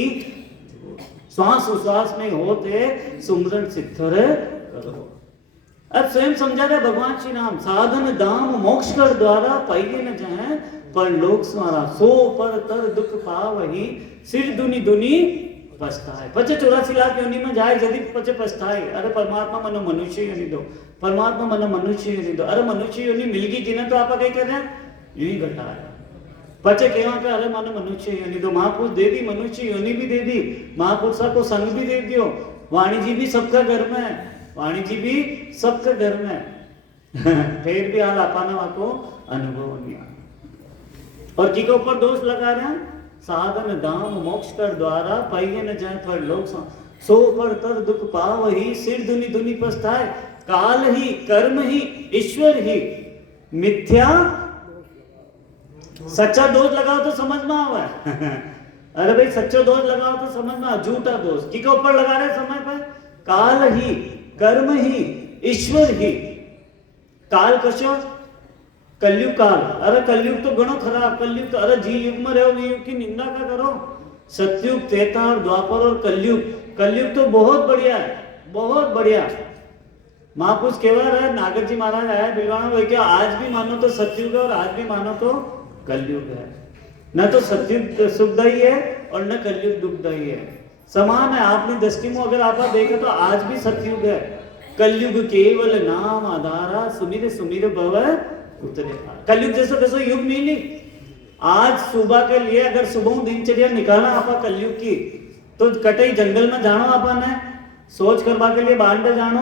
श्वास उश्वास में होते सुमरन सिद्धर करो। अब स्वयं समझा रहे भगवान श्री राम, साधन दाम मोक्ष कर द्वारा पहले न जाए पर लोक स्मारा, सो पर तर दुख पावही, सिर दुनी दुनी पछताए। 84 लाख योनि में जाए यदि पचे पछताए, अरे परमात्मा मनो मनुष्य योनि दो, परमात्मा मनो मनुष्य योनि दो। अरे मनुष्य योनि मिल गई जिन्हें तो आप कहीं कर रहे हैं यही घटा है, पचे केवा के अरे मनो मनुष्य योनि दो। महापुरुष दे दी, मनुष्य योनि भी दे दी, महापुरुषा को संग भी दे दियो, वाणी जी भी सबका घर में है, वाणी जी भी सबके घर में फिर भी हाल अपाना को अनुभव नहीं। और की के ऊपर दोष लगा रहे हैं, साधन दाम मोक्ष कर द्वारा पाइए न जाए पर लोग सो पर तर दुख पाव ही सिर धुनी धुनी पछताए, काल ही कर्म ही ईश्वर ही मिथ्या। सच्चा दोष लगाओ तो समझ में आवा अरे भाई सच्चा दोष लगाओ तो समझ में आ, झूठा दोष की के ऊपर लगा रहे समय पर, काल ही कर्म ही ईश्वर ही। काल कशो कलयुग काल, अरे कलयुग तो घणो खराब, कलयुग तो अरे जी युग में रहो युग की निंदा का करो। सतयुग त्रेता और द्वापर और कलयुग, कलयुग तो बहुत बढ़िया है, बहुत बढ़िया। महापुरुष कह रहा है, नागर जी महाराज आया बिलवाना भाई क्या आज भी मानो तो सतयुग है और आज भी मानो तो कलयुग है। न तो सतयुग सुखदायी है और न कलयुग दुखदायी है, समान है। आपने दृष्टि में अगर आप देखें तो आज भी सतयुग है, कलयुग केवल नाम आधारा सुमिर सुमिर भव उतरे। कलयुग जैसा कैसा युग नहीं। आज सुबह के लिए अगर सुबह दिनचर्या निकालना आपा कलयुग की तो कटई जंगल में जानो आपा ने सोच करवा के लिए बांधे जानो,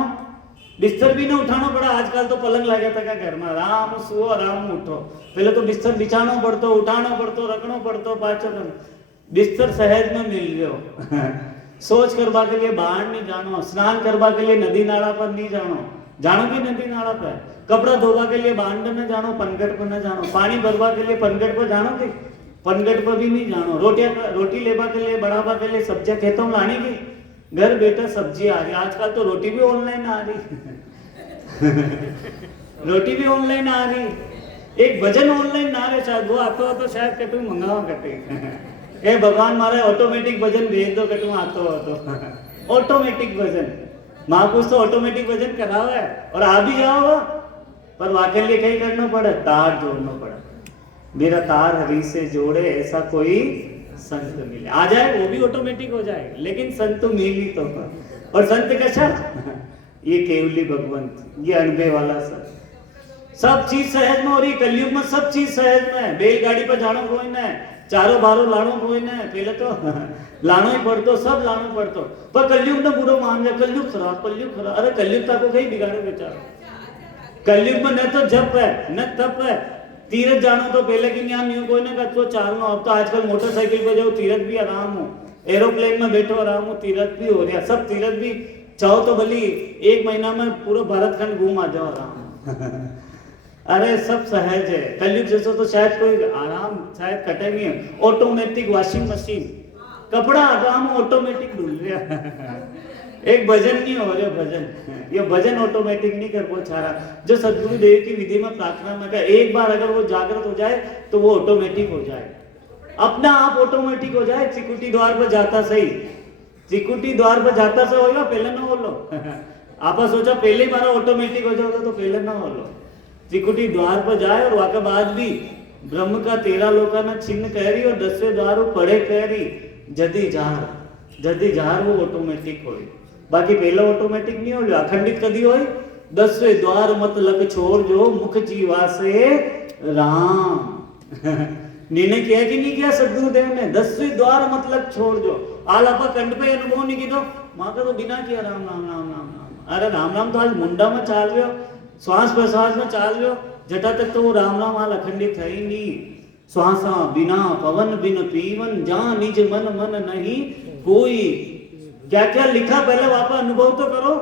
बिस्तर भी ना उठाना पड़ा। आजकल तो पलंग लगा था क्या घर में, राम सुओ राम उठो। पहले तो बिस्तर बिछाना पड़तो, उठाना पड़तो, रखना पड़तो, पाछो बिस्तर सहज में मिल गयो सोच करवा के लिए बाहर नहीं जानो, स्नान करवा के लिए नदी नाला पर नहीं जानो, जानो भी नदी नाला पर। कपड़ा धोवा के लिए बांध में जानो, पनगट पर न जानो। पानी भरवा के लिए पनगट पर जानो कि पनगट पर भी नहीं जानो। रोटी लेवा के लिए बढ़ावा के लिए सब्जियां खेतों में लाने की, घर बैठे सब्जी आ रही। आजकल तो रोटी भी ऑनलाइन आ रही रोटी भी ऑनलाइन आ रही। एक भजन ऑनलाइन ना रहे, शायद वो आतो हो तो शायद कटू मंगावा कटे ए भगवान मारे ऑटोमेटिक भजन भेज दो, कटू आतो हो तो ऑटोमेटिक भजन। महापुरुष तो ऑटोमेटिक भजन करावा है और आ भी जाओ, पर वाके लिए कहीं करना पड़े, तार जोड़ना पड़े। मेरा तार हरि से जोड़े ऐसा कोई संत मिले, आ जाए वो भी ऑटोमेटिक हो जाए, लेकिन संत मिली तो। और संत कशा ये केवली भगवंत, ये अनुभव वाला संत। सब चीज सहज में हो रही, कलयुग में सब चीज सहज में। बैलगाड़ी पर जानो कोई न, चारों बारों लाणो कोई न, पहले तो लाणो ही पड़तो, सब लाणो पड़तो। पर कलयुग ने बुरो मान लिया, कलयुग खराब, कलयुग खराब। अरे कलयुग ताको कहीं बिगाड़े बेचारा। कलयुग में न तो जप है न तप है। तीरथ जानो तो पहले की यहाँ न्यू कोई ने तो चालनो, अब तो आजकल मोटरसाइकिल पे जाओ तीरथ भी आराम हो, एरोप्लेन में बैठो आराम हो, तीरथ भी हो रहा। सब तीरथ भी चाहो तो भली 1 महीना में पूरा भारत खंड घूम आ जाओ आराम अरे सब सहज है। कलयुग जैसा तो शायद कोई आराम शायद कटे नहीं है। ऑटोमेटिक वॉशिंग मशीन, कपड़ा आराम ऑटोमेटिक धुल रहा एक भजन नहीं हो रहा भजन, ये भजन ऑटोमेटिक नहीं कर वो छारा। जो सदगुरु देव की विधि में प्रार्थना में कहा, एक बार अगर वो जागृत हो जाए तो वो ऑटोमेटिक हो जाए, अपना आप ऑटोमेटिक हो जाए। चिकुटी द्वार पर जाता सही, चिकुटी द्वार पर जाता से होगा, पहले ना बोलो आपा सोचा पहले ही बार ऑटोमेटिक हो जाओगे तो पहले ना बोलो। चिकुटी द्वार पर जाए और वाके बाद भी ब्रह्म का 13 लोका ना छिन्न कह रही और 10वें द्वार वो पढ़े कह रही जदी जार वो ऑटोमेटिक हो। बाकी पहला ऑटोमेटिक नहीं हो, अखंडित कदी हो। 10वें द्वार मत लग छोड़ जो मुख जीवा से राम निर्णय किया कि नहीं किया सदगुरुदेव ने? 10वें द्वार मत लग छोड़ जो। आल आपा कंड पे अनुभव नहीं की माँ का तो बिना किया राम राम राम राम राम। अरे राम राम तो आज मुंडा में चाल रहे हो, श्वास प्रश्वास में चाल रहे हो, जटा तक तो वो राम राम हाल अखंडित है ही नहीं। श्वासा बिना पवन बिन पीवन जहां निज मन मन नहीं कोई। क्या क्या लिखा पहले वापस अनुभव तो करो।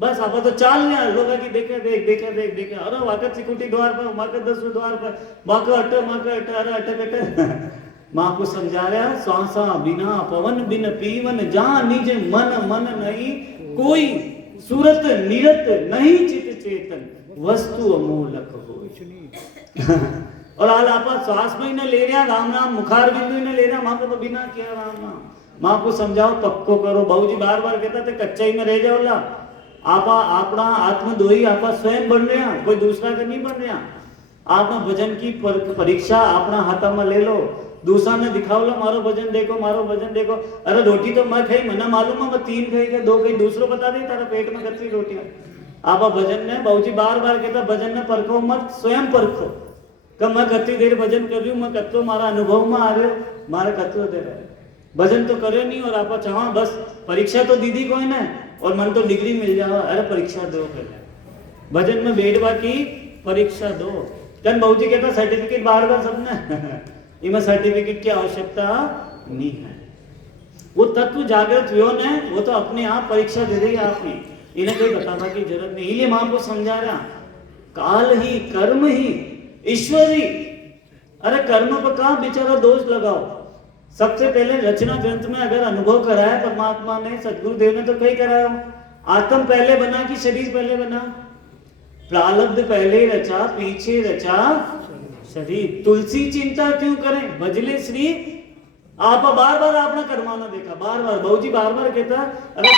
बस आप तो चाल नहीं लोग की देखे देख देखे देख देखे अरे वाकर चिकुटी द्वार पर माकर 10वें द्वार पर माकर अटे अरे अटक अटक माँ को समझा रहा श्वासा बिना पवन बिन पीवन जहां निज मन मन नहीं कोई। सूरत निरत नहीं चित चेतन वस्तु अमूलक हो। और आज आप श्वास में ही न ले रहा राम राम, मुखार बिंदु ही न ले रहा, माँ को तो बिना किया राम राम। माँ को समझाओ पक्को करो। बाबूजी बार बार कहता थे कच्चा ही में रह जाओ ला। आपा अपना आत्मदोही आपा स्वयं बन रहे हैं, कोई दूसरा का नहीं बन रहा। आपने भजन की परीक्षा अपना हाथा में ले लो, दूसरा ने दिखाओ ला मारो भजन देखो मारो भजन देखो। अरे रोटी तो मैं खाई मना मालूम है, मैं 3 खाई के 2 खाई, दूसरों बता दे तारा पेट में कितनी रोटियां। आपा भजन ने बाबूजी बार बार कहता भजन ने परखो मत, स्वयं परखो। कब मैं कितनी देर भजन कर रही हूँ, मैं कत्तो मारा अनुभव में आ रहे हो, मारे कत्तो दे रहे भजन तो करे नहीं। और आप चाहो बस परीक्षा तो दीदी कोई ना और मन तो डिग्री मिल जाओ। अरे परीक्षा दो पहले, भजन में बैठवा की परीक्षा दो। कन बाबूजी कहता सर्टिफिकेट बाहर का सबने इनमें सर्टिफिकेट की आवश्यकता नहीं है। वो तत्व जागृत हुए ने वो तो अपने आप परीक्षा दे रही है आपने, इन्हें कोई बतावा की जरूरत नहीं। इसलिए मां को समझा रहा काल ही कर्म ही ईश्वर ही। अरे कर्म पर कहाँ बेचारा दोष लगाओ। सबसे पहले रचना ग्रंथ में अगर अनुभव कराया परमात्मा ने, सदगुरुदेव ने, तो कहीं कराया आत्म पहले बना कि शरीर पहले बना? प्रारब्ध पहले रचा पीछे रचा शरीर। तुलसी चिंता क्यों करें भजले श्री आप बार बार आपने करवाना देखा, बार बार बहुजी बार बार कहता अरे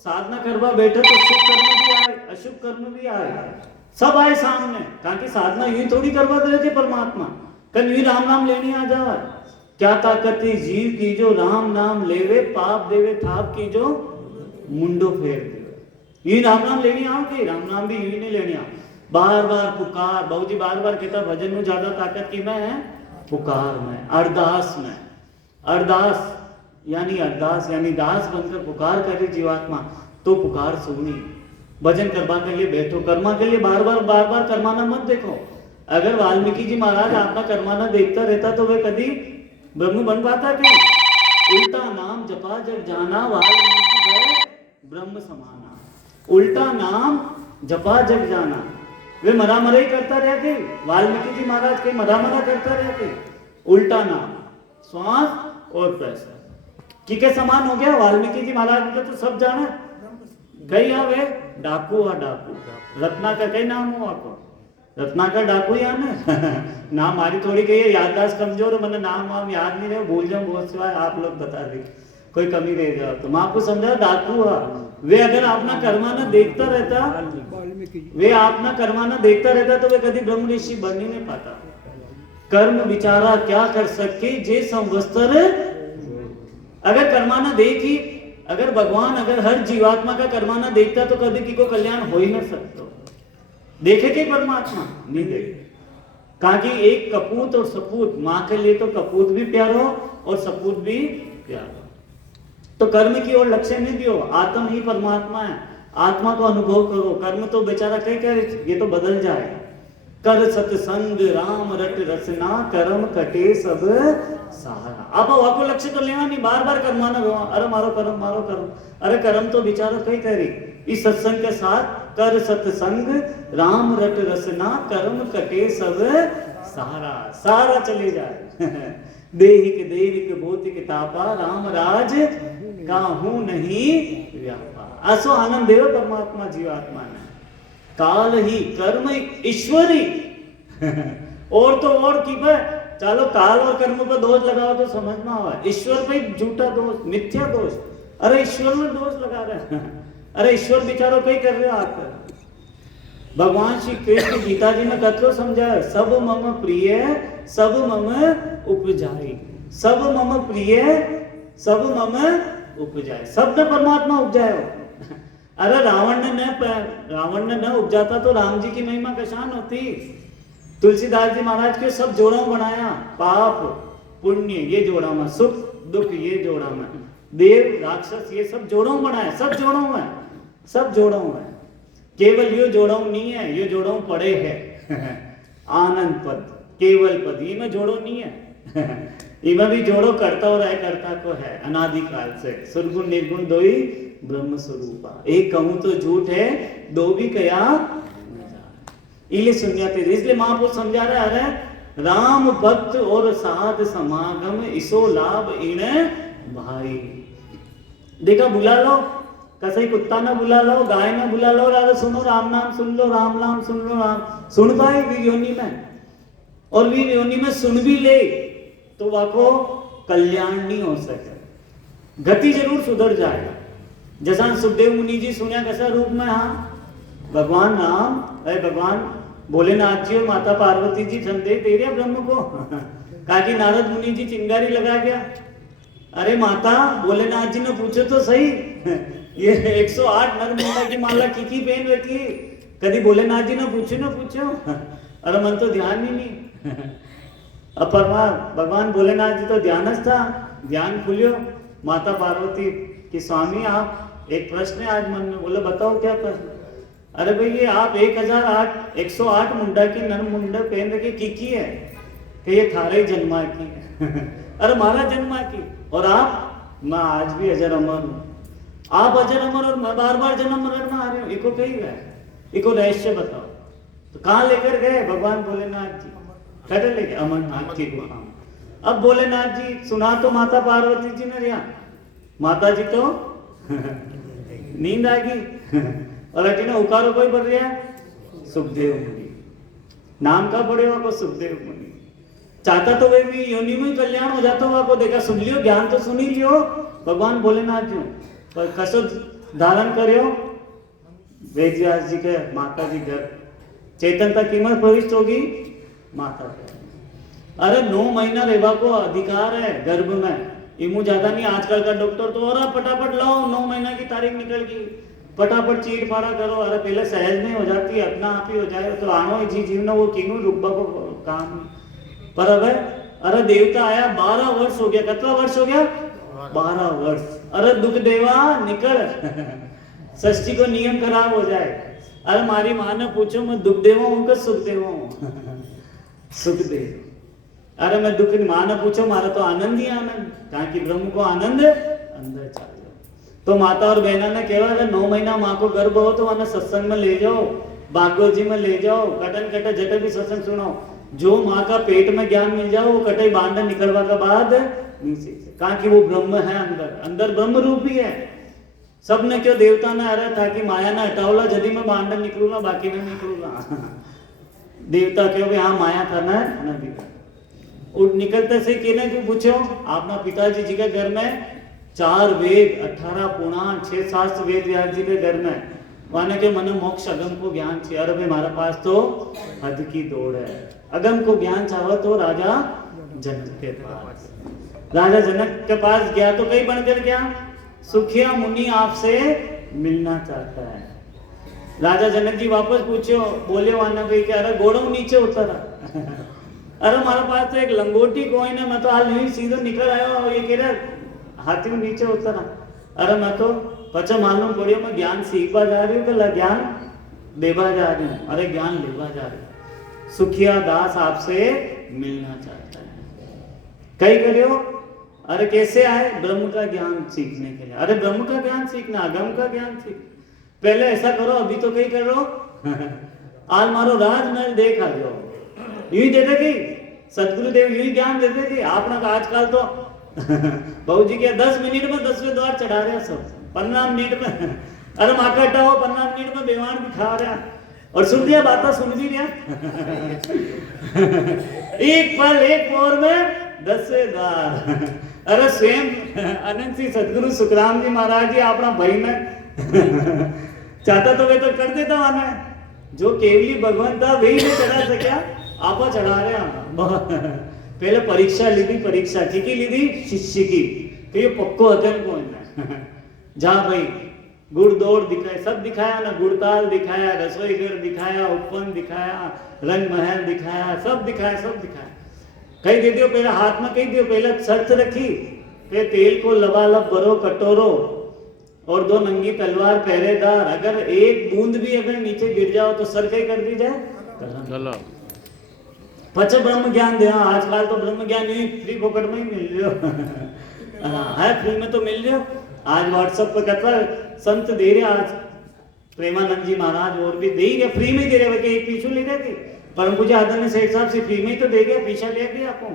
साधना करवा बैठो तो शुभ कर्म भी आए अशुभ कर्म भी आए, सब आए सामने। ताकि साधना यूं थोड़ी करवा दे थे परमात्मा, कल यूं राम नाम लेने आ जावा। क्या ताकत है जीव की जो राम नाम लेवे, पाप देवे थाप की जो मुंडो फेर देवे। यूं राम नाम लेनी आओ कि राम नाम भी यूं नहीं लेनी आओ। बार बार पुकार, बहुजी बार बार कहता भजन में ज्यादा ताकत की मैं है पुकार में, अरदास में। अरदास यानी दास बनकर पुकार करे जीवात्मा तो पुकार सुनी। भजन करवा के लिए बैठो, कर्मा के लिए बार बार कर्माना मत देखो। अगर वाल्मीकि जी महाराज आपका कर्माना देखता रहता तो वे कभी ब्रह्म बन पाता क्यों? उल्टा नाम जपा जग जाना वाल्मीकि गए ब्रह्म समाना। उल्टा नाम जपा जग जाना, वे मरा ही करता रहते। वाल्मीकि जी महाराज के मरा करता रहते। उल्टा नाम श्वास और पैसा के समान हो गया। वाल्मीकि जी महाराज ने तो सब जाना गई आवे डाकू हुआ डाकू, रत्नाकर कई नाम हुआ आपको, रत्नाकर डाकू ही आने नाम हमारी थोड़ी कही है, याददाश्त कमजोर है, मैंने नाम वाम याद नहीं रहे, भूल जाऊं बहुत सिवाय आप लोग बता दे कोई कमी रह जाओ तो मैं आपको समझा डाकू हुआ। वे अगर अपना कर्माना देखता रहता, वे अपना कर्माना देखता रहता तो वे कभी ब्रह्म ऋषि बन ही नहीं पाता। कर्म विचारा क्या कर सके जे संवत्सर, अगर कर्माना देखी, अगर भगवान अगर हर जीवात्मा का कर्माना देखता तो कभी की को कल्याण हो ही न सकता। देखे कि परमात्मा नहीं देखे, कहा कि एक कपूत और सपूत, मां के लिए तो कपूत भी प्यारो और सपूत भी प्यारो। तो कर्म की ओर लक्ष्य नहीं दियो, आत्म ही परमात्मा है, आत्मा को अनुभव करो। कर्म तो बेचारा कह ये तो बदल जाएगा। कर सत्संग राम रट रसना, कर्म कटे सब सहारा। आप आपको लक्ष्य तो लेना नहीं, बार बार कर्माना अरे मारो कर्म, अरे कर्म तो बेचारा कहीं करी। इस सत्संग के साथ कर सत्संग राम रट रसना, कर्म कटे सब सहारा, सारा चले जाए देहिक भौतिक तापा, राम राज काहू नहीं व्यापा। असो आनंद देव परमात्मा जीवात्मा ने। काल ही कर्म ईश्वरी और तो और की पर चलो काल और कर्म पर दोष लगाओ तो समझ में आवा, ईश्वर पे झूठा दोष, मिथ्या दोष। अरे ईश्वर में दोष लगा रहे हैं, अरे ईश्वर बेचारो कहीं कर रहे हो आकर। भगवान श्री कृष्ण गीता जी में कथो समझाए, सब मम प्रिय सब मम उपजाई, सब मम प्रिय सब मम उपजाए, सब में परमात्मा उपजाए हो। अरे रावण ने न उपजाता तो राम जी की महिमा कशान होती। तुलसीदास जी महाराज के सब जोड़ों बनाया, पाप पुण्य ये जोड़ा में, सुख दुख ये जोड़ा में, देव राक्षस ये सब जोड़ों बनाया, सब जोड़ों में, सब जोड़ों में। केवल यो जोड़ों नहीं है, ये जोड़ों पड़े है आनंद पद केवल पद, ये में जोड़ो नहीं है इनमें भी जोड़ो करता और करता को है अनादिकाल से। सुरगुण निर्गुण दो ही ब्रह्म स्वरूपा, एक कहूं तो झूठ है दो भी कया इले सुनियाते। इसलिए महापुरुष समझा रहा है राम भक्त और साध समागम इसो लाभ इन भाई। देखा बुला लो, कसे कुत्ता ना बुला लो, गाय ना बुला लो, राजा सुनो राम नाम सुन लो, राम नाम सुन लो, राम सुन पाए वीर योनि में, और वीर योनि में सुन भी ले तो वाको कल्याण नहीं हो सके, गति जरूर सुधर जाएगा। जैसा सुखदेव मुनि जी सुना कैसा रूप में, हाँ भगवान राम अरे भगवान भोलेनाथ जी और माता पार्वती जी संदेश दे रहे ब्रह्म को कहा कि नारद मुनि जी चिंगारी लगा गया। अरे माता भोलेनाथ जी ने पूछो तो सही ये 108 नरमुंडा की माला की पहन रखी, कभी भोलेनाथ जी ने पूछो अरे मन तो ध्यान ही नहीं अब भगवान भोलेनाथ जी तो ध्यानस्थ था, ध्यान खुलियो। माता पार्वती कि स्वामी आप एक प्रश्न है आज मन में, बोले बताओ क्या प्रश्न। अरे भाई ये आप 108 108 मुंडा की नर मुंडा पहन रखे की है, कि ये थारे जन्मा की अरे मारा जन्मा की, और आप, मैं आज भी अजर अमर हूँ, आप अजर अमर और मैं बार बार जन्म मरण में आ रही हूँ। इको कही गए, इको रहस्य बताओ। तो कहाँ लेकर गए भगवान भोलेनाथ जी? कटे लेके अमरनाथ की गुफा में। अब भोलेनाथ जी सुना तो माता पार्वती जी ने रिया, माता जी तो नींद आ गई और अटीने उकारो कोई बढ़ रहा है, सुखदेव मुनि। नाम का पड़े को सुखदेव मुनि। चाहता तो वे भी योनि में कल्याण हो जाता हुआ को देखा, सुन लियो, ज्ञान तो सुनी लियो भगवान भोलेनाथ जी, पर कसो धारण करियो वेद व्यास जी के माता जी घर। चेतनता कीमत प्रविष्ट होगी माता पे। अरे 9 महीना रेबा को अधिकार है गर्भ में, इमू ज्यादा नहीं। आजकल का डॉक्टर तो और फटाफट लाओ, 9 महीना की तारीख निकल गई, फटाफट चीट फाड़ा करो। अरे पहले सहज में हो जाती है, अपना आप ही हो जाए तो आनो जी जीवनो वो किनु रुकबा को काम। पर अरे देवता आया, 12 वर्ष हो गया। कितना वर्ष हो गया? 12 वर्ष। अरे दुख देवा निकल षष्ठी को नियम खराब हो जाए। अरे मारी माँ ने पूछो मैं दुख देवा हूँ कि सुख देवा हूँ? सुख देव। अरे मैं दुख, माँ ने पूछो मारा तो आनंद ही आनंद, कहा कि ब्रह्म को आनंद अंदर चल जाओ। तो माता और बहना ने कहा अरे 9 महीना माँ को गर्भ हो तो वहां सत्संग में ले जाओ, भागवत जी में ले जाओ, कटन कटे जटे भी सत्संग सुनो। जो माँ का पेट में ज्ञान मिल जाओ वो कटे बांधन निकलवा के बाद नीचे, कहा कि वो ब्रह्म है अंदर, अंदर ब्रह्म रूप ही है। सबने क्यों देवता ने अरे था कि माया ने हटावला यदि मैं बांधन निकलूंगा बाकी नहीं निकलूंगा। देवता क्यों भी हाँ माया था ना भी और निकलते से कहने क्यों पूछो, आपना पिताजी जी के घर में 4 वेद 18 पुराण 6 शास्त्र वेद व्यास जी के घर में माने के मन मोक्ष अगम को ज्ञान चाहिए। अरे भाई हमारा पास तो हद की दौड़ है, अगम को ज्ञान चाहो तो राजा जनक के पास। राजा जनक के पास गया तो कई बनकर क्या, सुखिया मुनि आपसे मिलना चाहता है। राजा जनक जी वापस पूछो, बोले वाना भाई कि अरे घोड़ों नीचे उतरा अरे हमारे पास तो एक लंगोटी कोई ना, मैं तो हाल नहीं सीधो निकल आया और ये कह रहा हाथी नीचे उतरा। अरे मैं तो पचा मालूम पड़ियो मैं ज्ञान सीखवा जा रही हूँ कि ज्ञान देवा जा रही हूँ? अरे ज्ञान लेवा जा रही हूँ। सुखिया दास आपसे मिलना चाहता है। कई करियो, अरे कैसे आए? ब्रह्म का ज्ञान सीखने के लिए। अरे ब्रह्म का ज्ञान सीखना, अगम का ज्ञान सीख। पहले ऐसा करो, अभी तो कहीं करो आज मारो राजमहल देख आ जाओ, यू ही देते कि सदगुरुदेव यू ही ज्ञान देते कि आपने आजकल तो बहू जी के 10 मिनट में 10वें द्वार चढ़ा रहे सब, 15 मिनट में अरे माका हटाओ 15 मिनट में बेवान भी खा रहा और सुन दिया बात सुन भी दिया एक पल एक पौर में 10वें द्वार। अरे स्वयं अनंत सिंह सदगुरु सुखराम जी महाराज जी अपना भाई में चाहता तो वे तो कर देता माना, जो केवली भगवान था वही नहीं चढ़ा सका, आपा चढ़ा रहे हैं। पहले परीक्षा ली थी, परीक्षा की ली थी शिष्य की, तो ये पक्को अजन कौन है जा भाई गुड़ दौड़ दिखाया, सब दिखाया ना, गुड़ताल दिखाया, रसोई घर दिखाया, उपवन दिखाया, रंग महल दिखाया, सब दिखाया, सब दिखाया। कही दे दियो पहले हाथ में, कही दियो पहले शर्त रखी कि तेल को लबालब भरो कटोरो और 2 नंगी तलवार पहरेदार, अगर एक बूंद भी अगर नीचे गिर जाओ तो सर कहीं कर दी जाए। पच ब्रह्म ज्ञान दे। आजकल तो ब्रह्म ज्ञान ही फ्री फोकट में ही मिल रहे हो है, फ्री में तो मिल रहे हो। आज व्हाट्सएप पर कहता संत दे रहे, आज प्रेमानंद जी महाराज और भी दे ही गए, फ्री में दे रहे। एक पीछू ले रहे थे परम पूज्य आदरणीय सेठ साहब से फ्री में ही तो दे गए, पीछा ले गए आपको।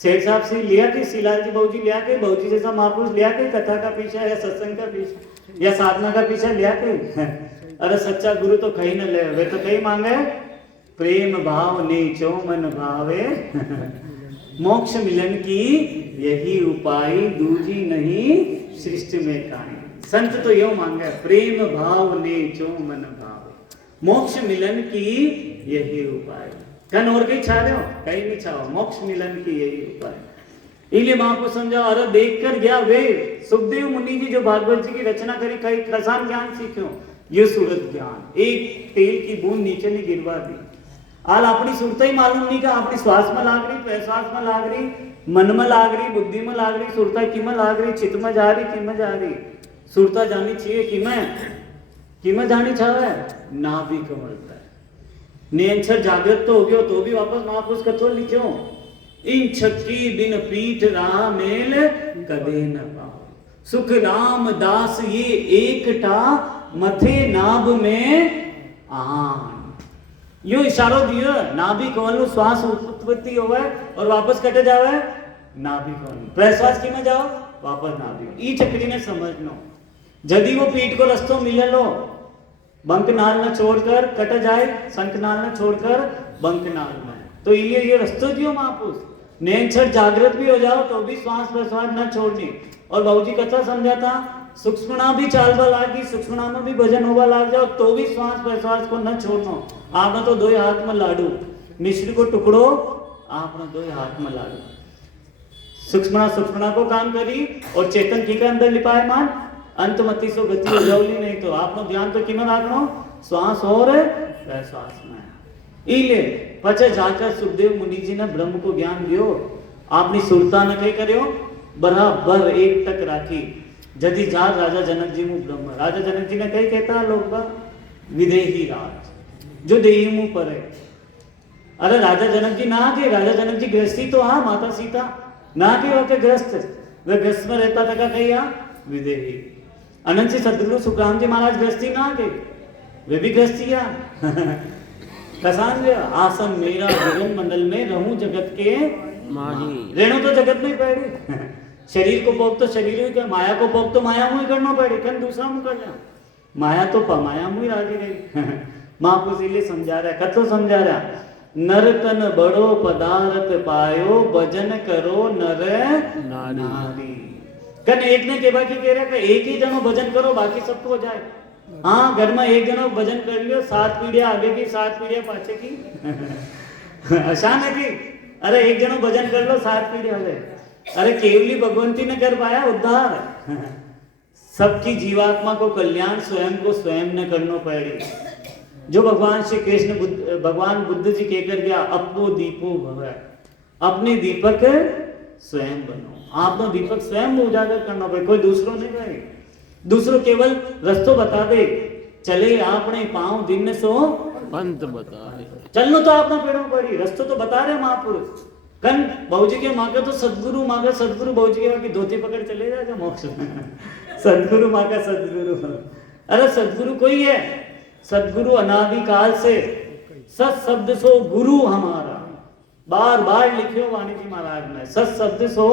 सेठ साहब से लिया कि शिलाल जी बहू जी लिया के, बहू जी जैसा महापुरुष लिया के, कथा का पीछा या सत्संग का पीछा या साधना का पीछा लिया के। अरे सच्चा गुरु तो कहीं न ले, वे तो कहीं मांगे प्रेम भाव नीचो मन भावे मोक्ष मिलन की यही उपाय दूजी नहीं सृष्टि में काई। संत तो यो मांगे प्रेम भाव नीचो मन भावे मोक्ष मिलन की यही उपाय। कन और कहीं छा रहे हो? कहीं नहीं छाओ, मोक्ष मिलन की यही उपाय। इसलिए मां को समझाओ। अरे देख कर गया वे सुखदेव मुनि जी जो भागवत जी की रचना करी, कई खसान ज्ञान सीखो, ये सूरत ज्ञान एक तेल की बूंद नीचे नहीं गिरवा दी। आज अपनी सुरता ही मालूम नहीं, का अपनी श्वास में लाग रही, प्रश्वास में लाग रही, मन में लाग रही, बुद्धि में लाग रही, सुरता कि में लाग रही, चित्त में जा रही, कि में जा रही। सुरता जानी चाहिए कि में जानी चाहे ना भी कमलता है। नियंत्रण जागृत तो हो गयो तो भी वापस महापुरुष कथो लिखो इन छत्री बिन पीठ राह मेल कदे न पाओ। सुख राम दास ये एकटा मथे नाभ में आन। यो इशारो दियो नाभि कमल नु श्वास उत्पत्ति होवे और वापस कटे जावे नाभि कमल। प्रश्वास की में जाओ वापस नाभि। ई चक्री ने समझनो जदी वो पीठ को रस्तो मिले लो बंक नाल न छोड़कर कट जाए संक नाल न छोड़कर बंक नाल में। तो ये रस्तो दियो महापुरुष। नेंछर जागृत भी हो जाओ तो भी श्वास प्रश्वास न छोड़नी। और बाबूजी कथा समझाता सूक्ष्मणा भी चालवा लागी सूक्ष्मणा में भी भजन होगा लाग जाओ तो भी श्वास प्रश्वास को न छोड़नो। आपने तो दो हाथ में लाडू मिश्री को टुकड़ो आपने दो हाथ में लाडू। सूक्ष्मणा को काम करी और चेतन की के अंदर लिपायमान अंतमति सो गति हो जाओली। नहीं तो आपनो ध्यान तो किनो राखनो श्वास और प्रश्वास में। इले पछे जाकर सुखदेव मुनि जी ने ब्रह्म को ज्ञान दियो। आपनी सुरता न कई कर्यो बराबर एक तक राखी। जदि जा राजा जनक जी मु ब्रह्म। राजा जनक जी ने कई कहता लोग बा विदेही राज जो देही मुंह पर है। अरे राजा जनक जी ना के राजा जनक जी गृहस्थी तो हाँ माता सीता ना के वह गृहस्थ वे गृहस्थ में रहता था कहीं यहाँ विदेही। अनंत से सदगुरु सुखराम जी महाराज गृहस्थी ना के वे भी गृहस्थिया कसान आसन मेरा गगन मंडल में रहूं जगत के माही। रेणु तो जगत में पड़ी शरीर को पोप तो शरीर ही कर माया को पोप तो माया मुई करना पड़े कन दूसरा मुंह कर जा माया तो माया मुई राजी रही। महापुरुष इसलिए समझा रहा है कतो समझा रहा नर तन बड़ो पदार्थ पायो भजन करो नर नारी। कन एक ने के बाकी कह रहा है एक ही जनो भजन करो बाकी सब तो हो जाए। हाँ घर में एक जनो भजन कर लियो 7 पीढ़ियां आगे की 7 पीढ़ियां पाछे की आसान है कि अरे एक जनो भजन कर लो 7 पीढ़ियां हो जाए। अरे केवली भगवंती ने कर पाया उद्धार। सबकी जीवात्मा को कल्याण स्वयं को स्वयं न करना पड़े। जो भगवान श्री कृष्ण भगवान बुद्ध जी कहकर गया अपो दीपो भव अपने दीपक स्वयं बनो। आपको दीपक स्वयं उजागर करना पड़े कोई दूसरों नहीं करे। दूसरों केवल रस्तो बता दे चले आपने पांव दिन सो पंत बता चलनो तो आपने पेड़ों पड़ी रस्तो तो बता रहे महापुरुष। कन बाबूजी के मांगे तो सदगुरु मांगे सदगुरु बाबूजी के की धोती पकड़ चले जाएगा मोक्ष सदगुरु मांगा सदगुरु। अरे सदगुरु कोई है सदगुरु अनादिकाल से सत शब्द सो गुरु हमारा बार बार लिखियो वाणी जी महाराज ने सत शब्द सो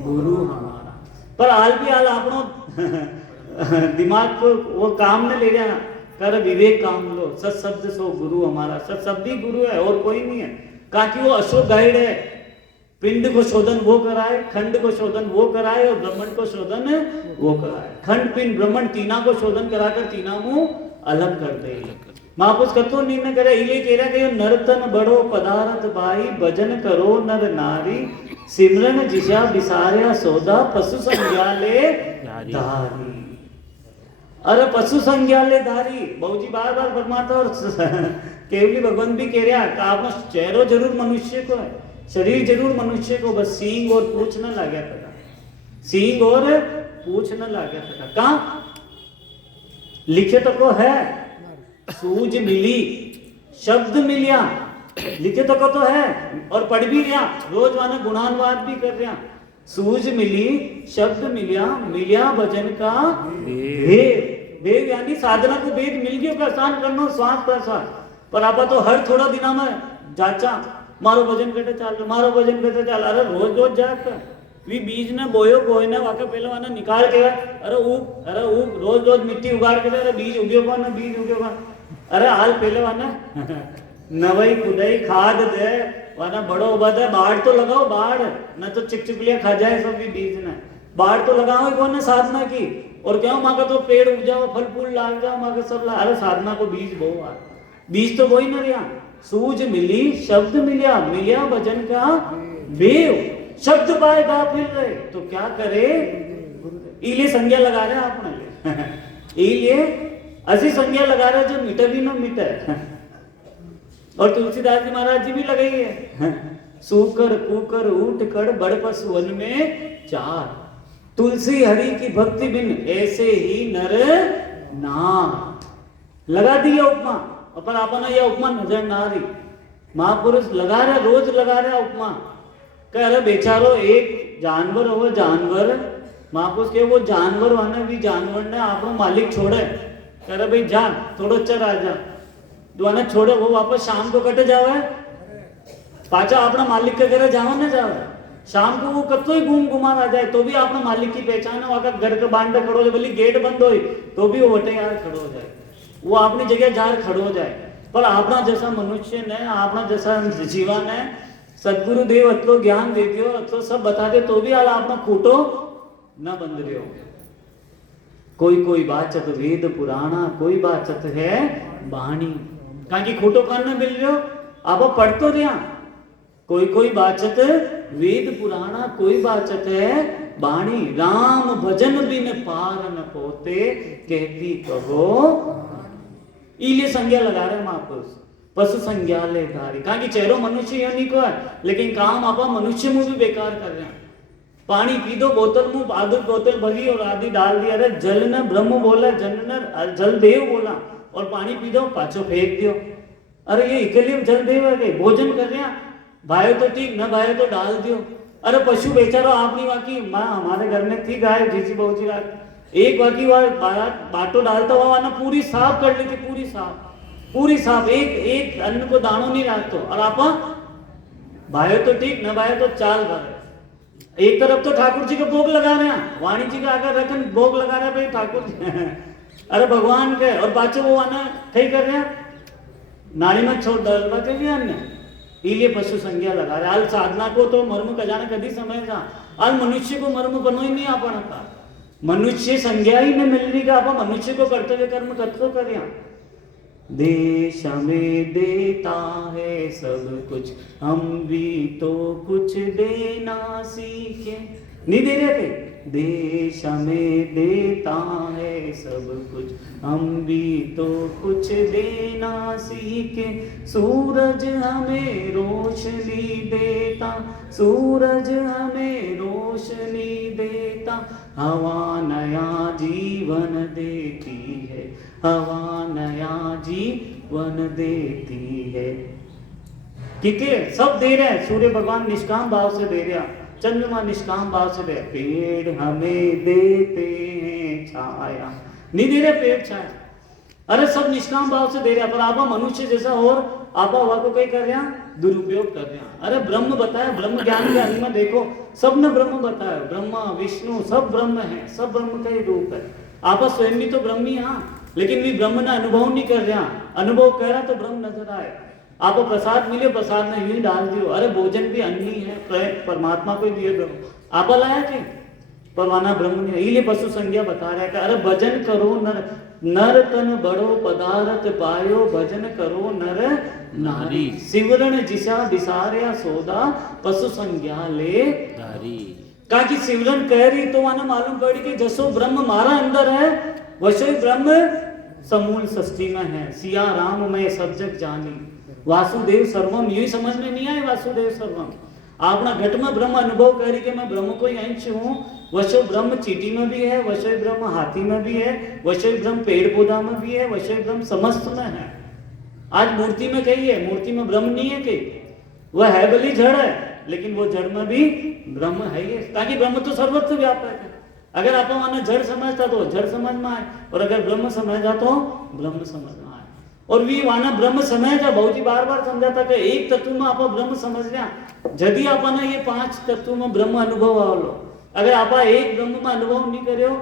गुरु हमारा। पर हाल भी हाल आपनो दिमाग को वो काम में ले जाना कर विवेक काम लो। सत शब्द सो गुरु हमारा सत शब्द ही गुरु है और कोई नहीं है। ताकि वो अशोक गाइड है पिंड को शोधन वो कराए खंड को शोधन वो कराए और ब्रह्मंड को शोधन वो कराए। खंड पिंड ब्रह्मंड तीना को शोधन कराकर तीना मुंह अलग कर दे। महापुरुष कतो निर्णय करे इले कह रहा कि नरतन बड़ो पदार्थ भाई भजन करो नर नारी सिमरन जिसा बिसारिया सौदा पशु संज्ञा ले धारी। अरे पशु संज्ञा ले धारी बहुजी बार बार फरमाता और केवली भगवान भी कह रहा कि आपका चेहरो जरूर मनुष्य को है शरीर जरूर मनुष्य को बस सींग और पूछ न लगा था सींग और पूछ न लगा था। कहाँ लिखे तो को है सूझ मिली शब्द मिलिया लिखे तो को तो है और पढ़ भी रहा रोज माने गुणानुवाद भी कर रहा। सूझ मिली शब्द मिलिया मिलिया भजन का भेद भेद यानी साधना को भेद मिल गयो का आसान करना श्वास प्रश्वास। पर आप तो हर थोड़ा दिना में जाचा मारो भजन करते चाल मारो भजन करते चाल। अरे रोज रोज जाकर वी बीज ने बोयो कोई ने वाके पहले वाना निकाल के अरे ऊप रोज रोज मिट्टी उगाड़ के अरे बीज उग्यो कौन बीज उग्यो कौन। अरे हाल पहले वाना नवई खुदाई खाद दे वाना बड़ो बद है बाढ़ तो लगाओ बाढ़ न तो चिकचिकलियां खा जाए सब भी बीज ने बाढ़ तो लगाओ ही कौन ने साधना की और क्यों माँ का तो पेड़ उग जाओ फल फूल लाग जाओ माँ का सब अरे साधना को बीज बो बीज तो वही न रहा। सूझ मिली शब्द मिलिया मिलिया भजन का वेव शब्द पाएगा फिर रहे तो क्या करे इले संज्ञा लगा रहे आपने इले ऐसी संज्ञा लगा रहे जो मिटे भी न मिटे। और तुलसीदास जी महाराज जी भी लगाई है सूकर कुकर उठ कर बड़ पशु वन में चार तुलसी हरि की भक्ति बिन ऐसे ही नर नार लगा दी उपमा। पर आपने यह उपमा नजर ना रही महापुरुष लगा रहे रोज लगा रहे उपमा કે અરે બેચારો એક જાનવર હવે જાનવર महापुरुष के वो जानवर वाने भी जानवर ने आपनो मालिक छोड़े अरे भाई जा थोड़ो चर आ जा दुआने छोड़े वो वापस शाम को कटे जावे पाचा अपना मालिक के घरे जावा न जावे शाम को वो कतो ही घूम घुमा आ जाए तो भी अपना मालिक की पहचान है वहां घर के बांध खड़ो हो जाए भले गेट बंद हो तो भी वो वटे यार खड़ो हो जाए वो अपनी जगह जार खड़ो हो जाए पर अपना जैसा मनुष्य ने अपना जैसा जीवन है सदगुरु देव अतलो ज्ञान दे दियो अतलो सब बता दे तो भी हाल अपना खोटो न बंद रहे हो कोई बाचत वेद पुराणा कोई बाचत है बाणी कहा कि खोटो कान न मिल रहे हो आप पढ़ तो रहा कोई बाचत वेद पुराणा कोई बाचत है बाणी राम भजन बिन पार न पोते कहती कहो इले संज्ञा लगा रहे महापुरुष पशु संज्ञा ले धारी कहा कि चेहरो मनुष्य योनि को है लेकिन काम आप मनुष्य मुंह भी बेकार कर रहे हैं पानी पी दो बोतल मुंह आधी बोतल भरी और आधी डाल दी अरे जल ने ब्रह्म बोला जल ने जल देव बोला और पानी पी दो पाछो फेंक दियो अरे ये इकली जल देव है भोजन कर रहे हैं भाई तो ठीक न भाई तो डाल दियो अरे पशु बेचारो आपनी वाकी माँ हमारे घर में थी गाय जीजी बहुजी रात एक वाकी बाटो डालता हुआ ना पूरी साफ कर लेती पूरी साफ एक अन्न को दानों नहीं रखते और आप भाई तो ठीक न भाई तो चाल भर एक तरफ तो ठाकुर जी का भोग लगा रहे हैं वाणी जी का आकर रखन भोग लगा रहे हैं भाई ठाकुर जी अरे भगवान के और बाचो वो आना कहीं कर रहे हैं नाली में छोड़ दलवा के भी अन्य इलिए पशु संज्ञा लगा रहे हाल साधना को तो मर्म का जाना कभी समय था हाल मनुष्य को मर्म बनो ही नहीं आपन का मनुष्य संज्ञा ही नहीं मिल रही का आप मनुष्य को कर्तव्य कर्म कतो कर देश में देता है सब कुछ हम भी तो कुछ देना सीखे नहीं दे रहे थे देश में देता है सब कुछ हम भी तो कुछ देना सीखे सूरज हमें रोशनी देता सूरज हमें रोशनी देता हवा नया जीवन देती है हवा नया जीवन देती है ठीक है सब दे रहे हैं सूर्य भगवान निष्काम भाव से दे रहा चंद्रमा निष्काम भाव से दे पेड़ हमें देते हैं छाया नहीं दे रहे पेड़ छाया अरे सब निष्काम भाव से दे रहा पर आप मनुष्य जैसा और आप हवा को कहीं कर रहे हैं दुरुपयोग कर रहे हैं अरे ब्रह्म बताया ब्रह्म ज्ञान के अंग में देखो सब ने ब्रह्म बताया ब्रह्मा विष्णु सब ब्रह्म है सब ब्रह्म का ही रूप है आप स्वयं भी तो ब्रह्म ही हाँ लेकिन भी ब्रह्म ने अनुभव नहीं कर रहा अनुभव कर रहा तो ब्रह्म नजर आए आपको प्रसाद मिले प्रसाद में यूं डाल दियो अरे भोजन भी अन्न ही है परमात्मा को दिए ब्रह्म आप लाया कि परवाना ब्रह्म ने इले पशु संज्ञा बता रहा है कि अरे भजन करो नर तन बड़ो पदार्थ पायो भजन करो नर नारी सिवरण जिसा बिसारिया सौदा पशु संज्ञा ले धारी कहा कि सिवरण कह रही तो वहां मालूम पड़ी कि जसो ब्रह्म मारा अंदर है वैसे ब्रह्म समूल सृष्टि में है सिया राम में सब जग जानी वासुदेव सर्वम यही समझ में नहीं आए वासुदेव सर्वम अपना घट में ब्रह्म अनुभव करी कि मैं ब्रह्म को ही अंश हूँ वैसे ब्रह्म चीटी में भी है वैसे ब्रह्म हाथी में भी है वैसे ब्रह्म पेड़ पौधा में भी है वैसे ब्रह्म समस्त में है आज मूर्ति में कही है मूर्ति में ब्रह्म नहीं है कहीं वह है भली जड़ है लेकिन वो जड़ में भी ब्रह्म है ही ताकि ब्रह्म तो सर्वत्र व्यापक है अगर आप वहां जड़ समझता तो जड़ समझ में आए और अगर ब्रह्म समझा तो ब्रह्म समझ में आए और भी वहां ब्रह्म समझा बहुत ही बार बार समझाता कि एक तत्व में आप ब्रह्म समझ लिया यदि आप ये 5 तत्व में ब्रह्म अनुभव आ लो अगर आप एक ब्रह्म में अनुभव नहीं करे हो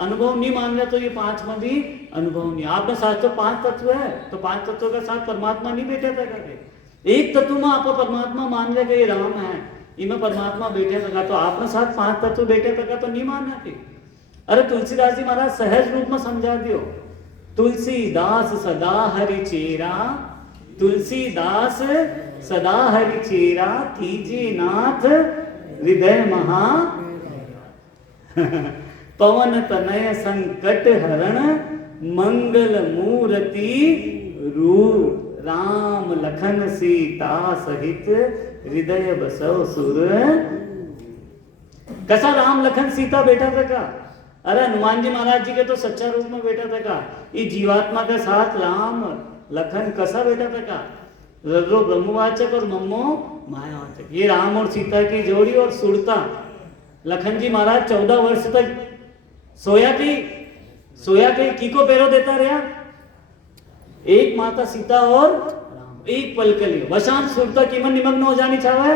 अनुभव नहीं मान रहे तो ये 5 में भी अनुभव नहीं आपने साथ तो 5 तत्व है तो 5 तत्वों के साथ परमात्मा नहीं बैठे था करके एक तत्व में आप परमात्मा मान रहे कि ये राम है इनमें परमात्मा बैठे था तो आपने साथ 5 तत्व बैठे था तो नहीं मानना थी अरे तुलसीदास जी महाराज सहज रूप में समझा दियो तुलसीदास सदा हरि चेरा तुलसीदास सदा हरि चेरा कीजे नाथ हृदय महा पवन तनय संकट हरण मंगल मूर्ति रूप राम लखन सीता सहित हृदय बसव सुर कैसा राम लखन सीता बैठा था का अरे हनुमान जी महाराज जी के तो सच्चा रूप में बैठा था का ये जीवात्मा के साथ राम लखन कसा बैठा था का रर्रो ब्रह्मवाचक और मम्मो मायावाचक। ये राम और सीता की जोड़ी और सुरता। लखन जी महाराज 14 वर्ष तक सोया की की को पैरो देता रहा। एक माता सीता और एक पल के लिए वशांत सुरता की मन निमग्न हो जानी चाहे,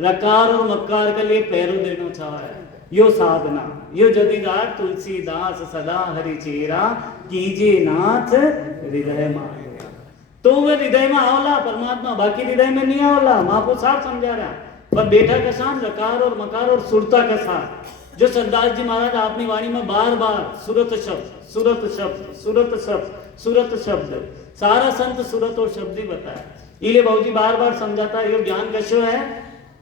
रकार और मक्कार के लिए पैरो देना चाहे। यो साधना यो जदीदार तुलसीदास सदा हरि चेरा कीजे नाथ हृदय माया। तो वह हृदय में आवला परमात्मा, बाकी हृदय में नहीं आवला। महापुरुष साहब समझा रहा। पर बेटा का साथ रकार और मकार और सुरता का साथ, जो सरदास जी महाराज अपनी वाणी में बार बार सुरत शब्द सुरत शब्द सुरत शब्द सुरत शब्द, सारा संत सुरत और शब्द ही बताया। इले बाबूजी बार बार समझाता है। यो ज्ञान कशो है,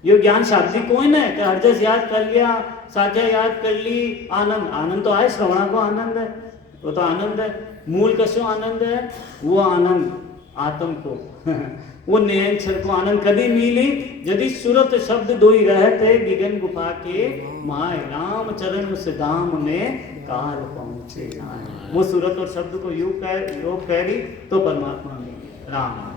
यो ज्ञान शाब्दिक कोई न है कि हर जस याद कर लिया, साध्या याद कर ली, आनंद आनंद तो आए, श्रवणा को आनंद है, वो तो आनंद है। मूल कशो आनंद है, वो आनंद आत्म को वो नयनक्षर को आनंद कदी मिली यदि सुरत शब्द दो ही रहते बिगन गुफा के माय राम चरण उस दाम में काल पहुंचे। वो सुरत और शब्द को योग कह रही तो परमात्मा में राम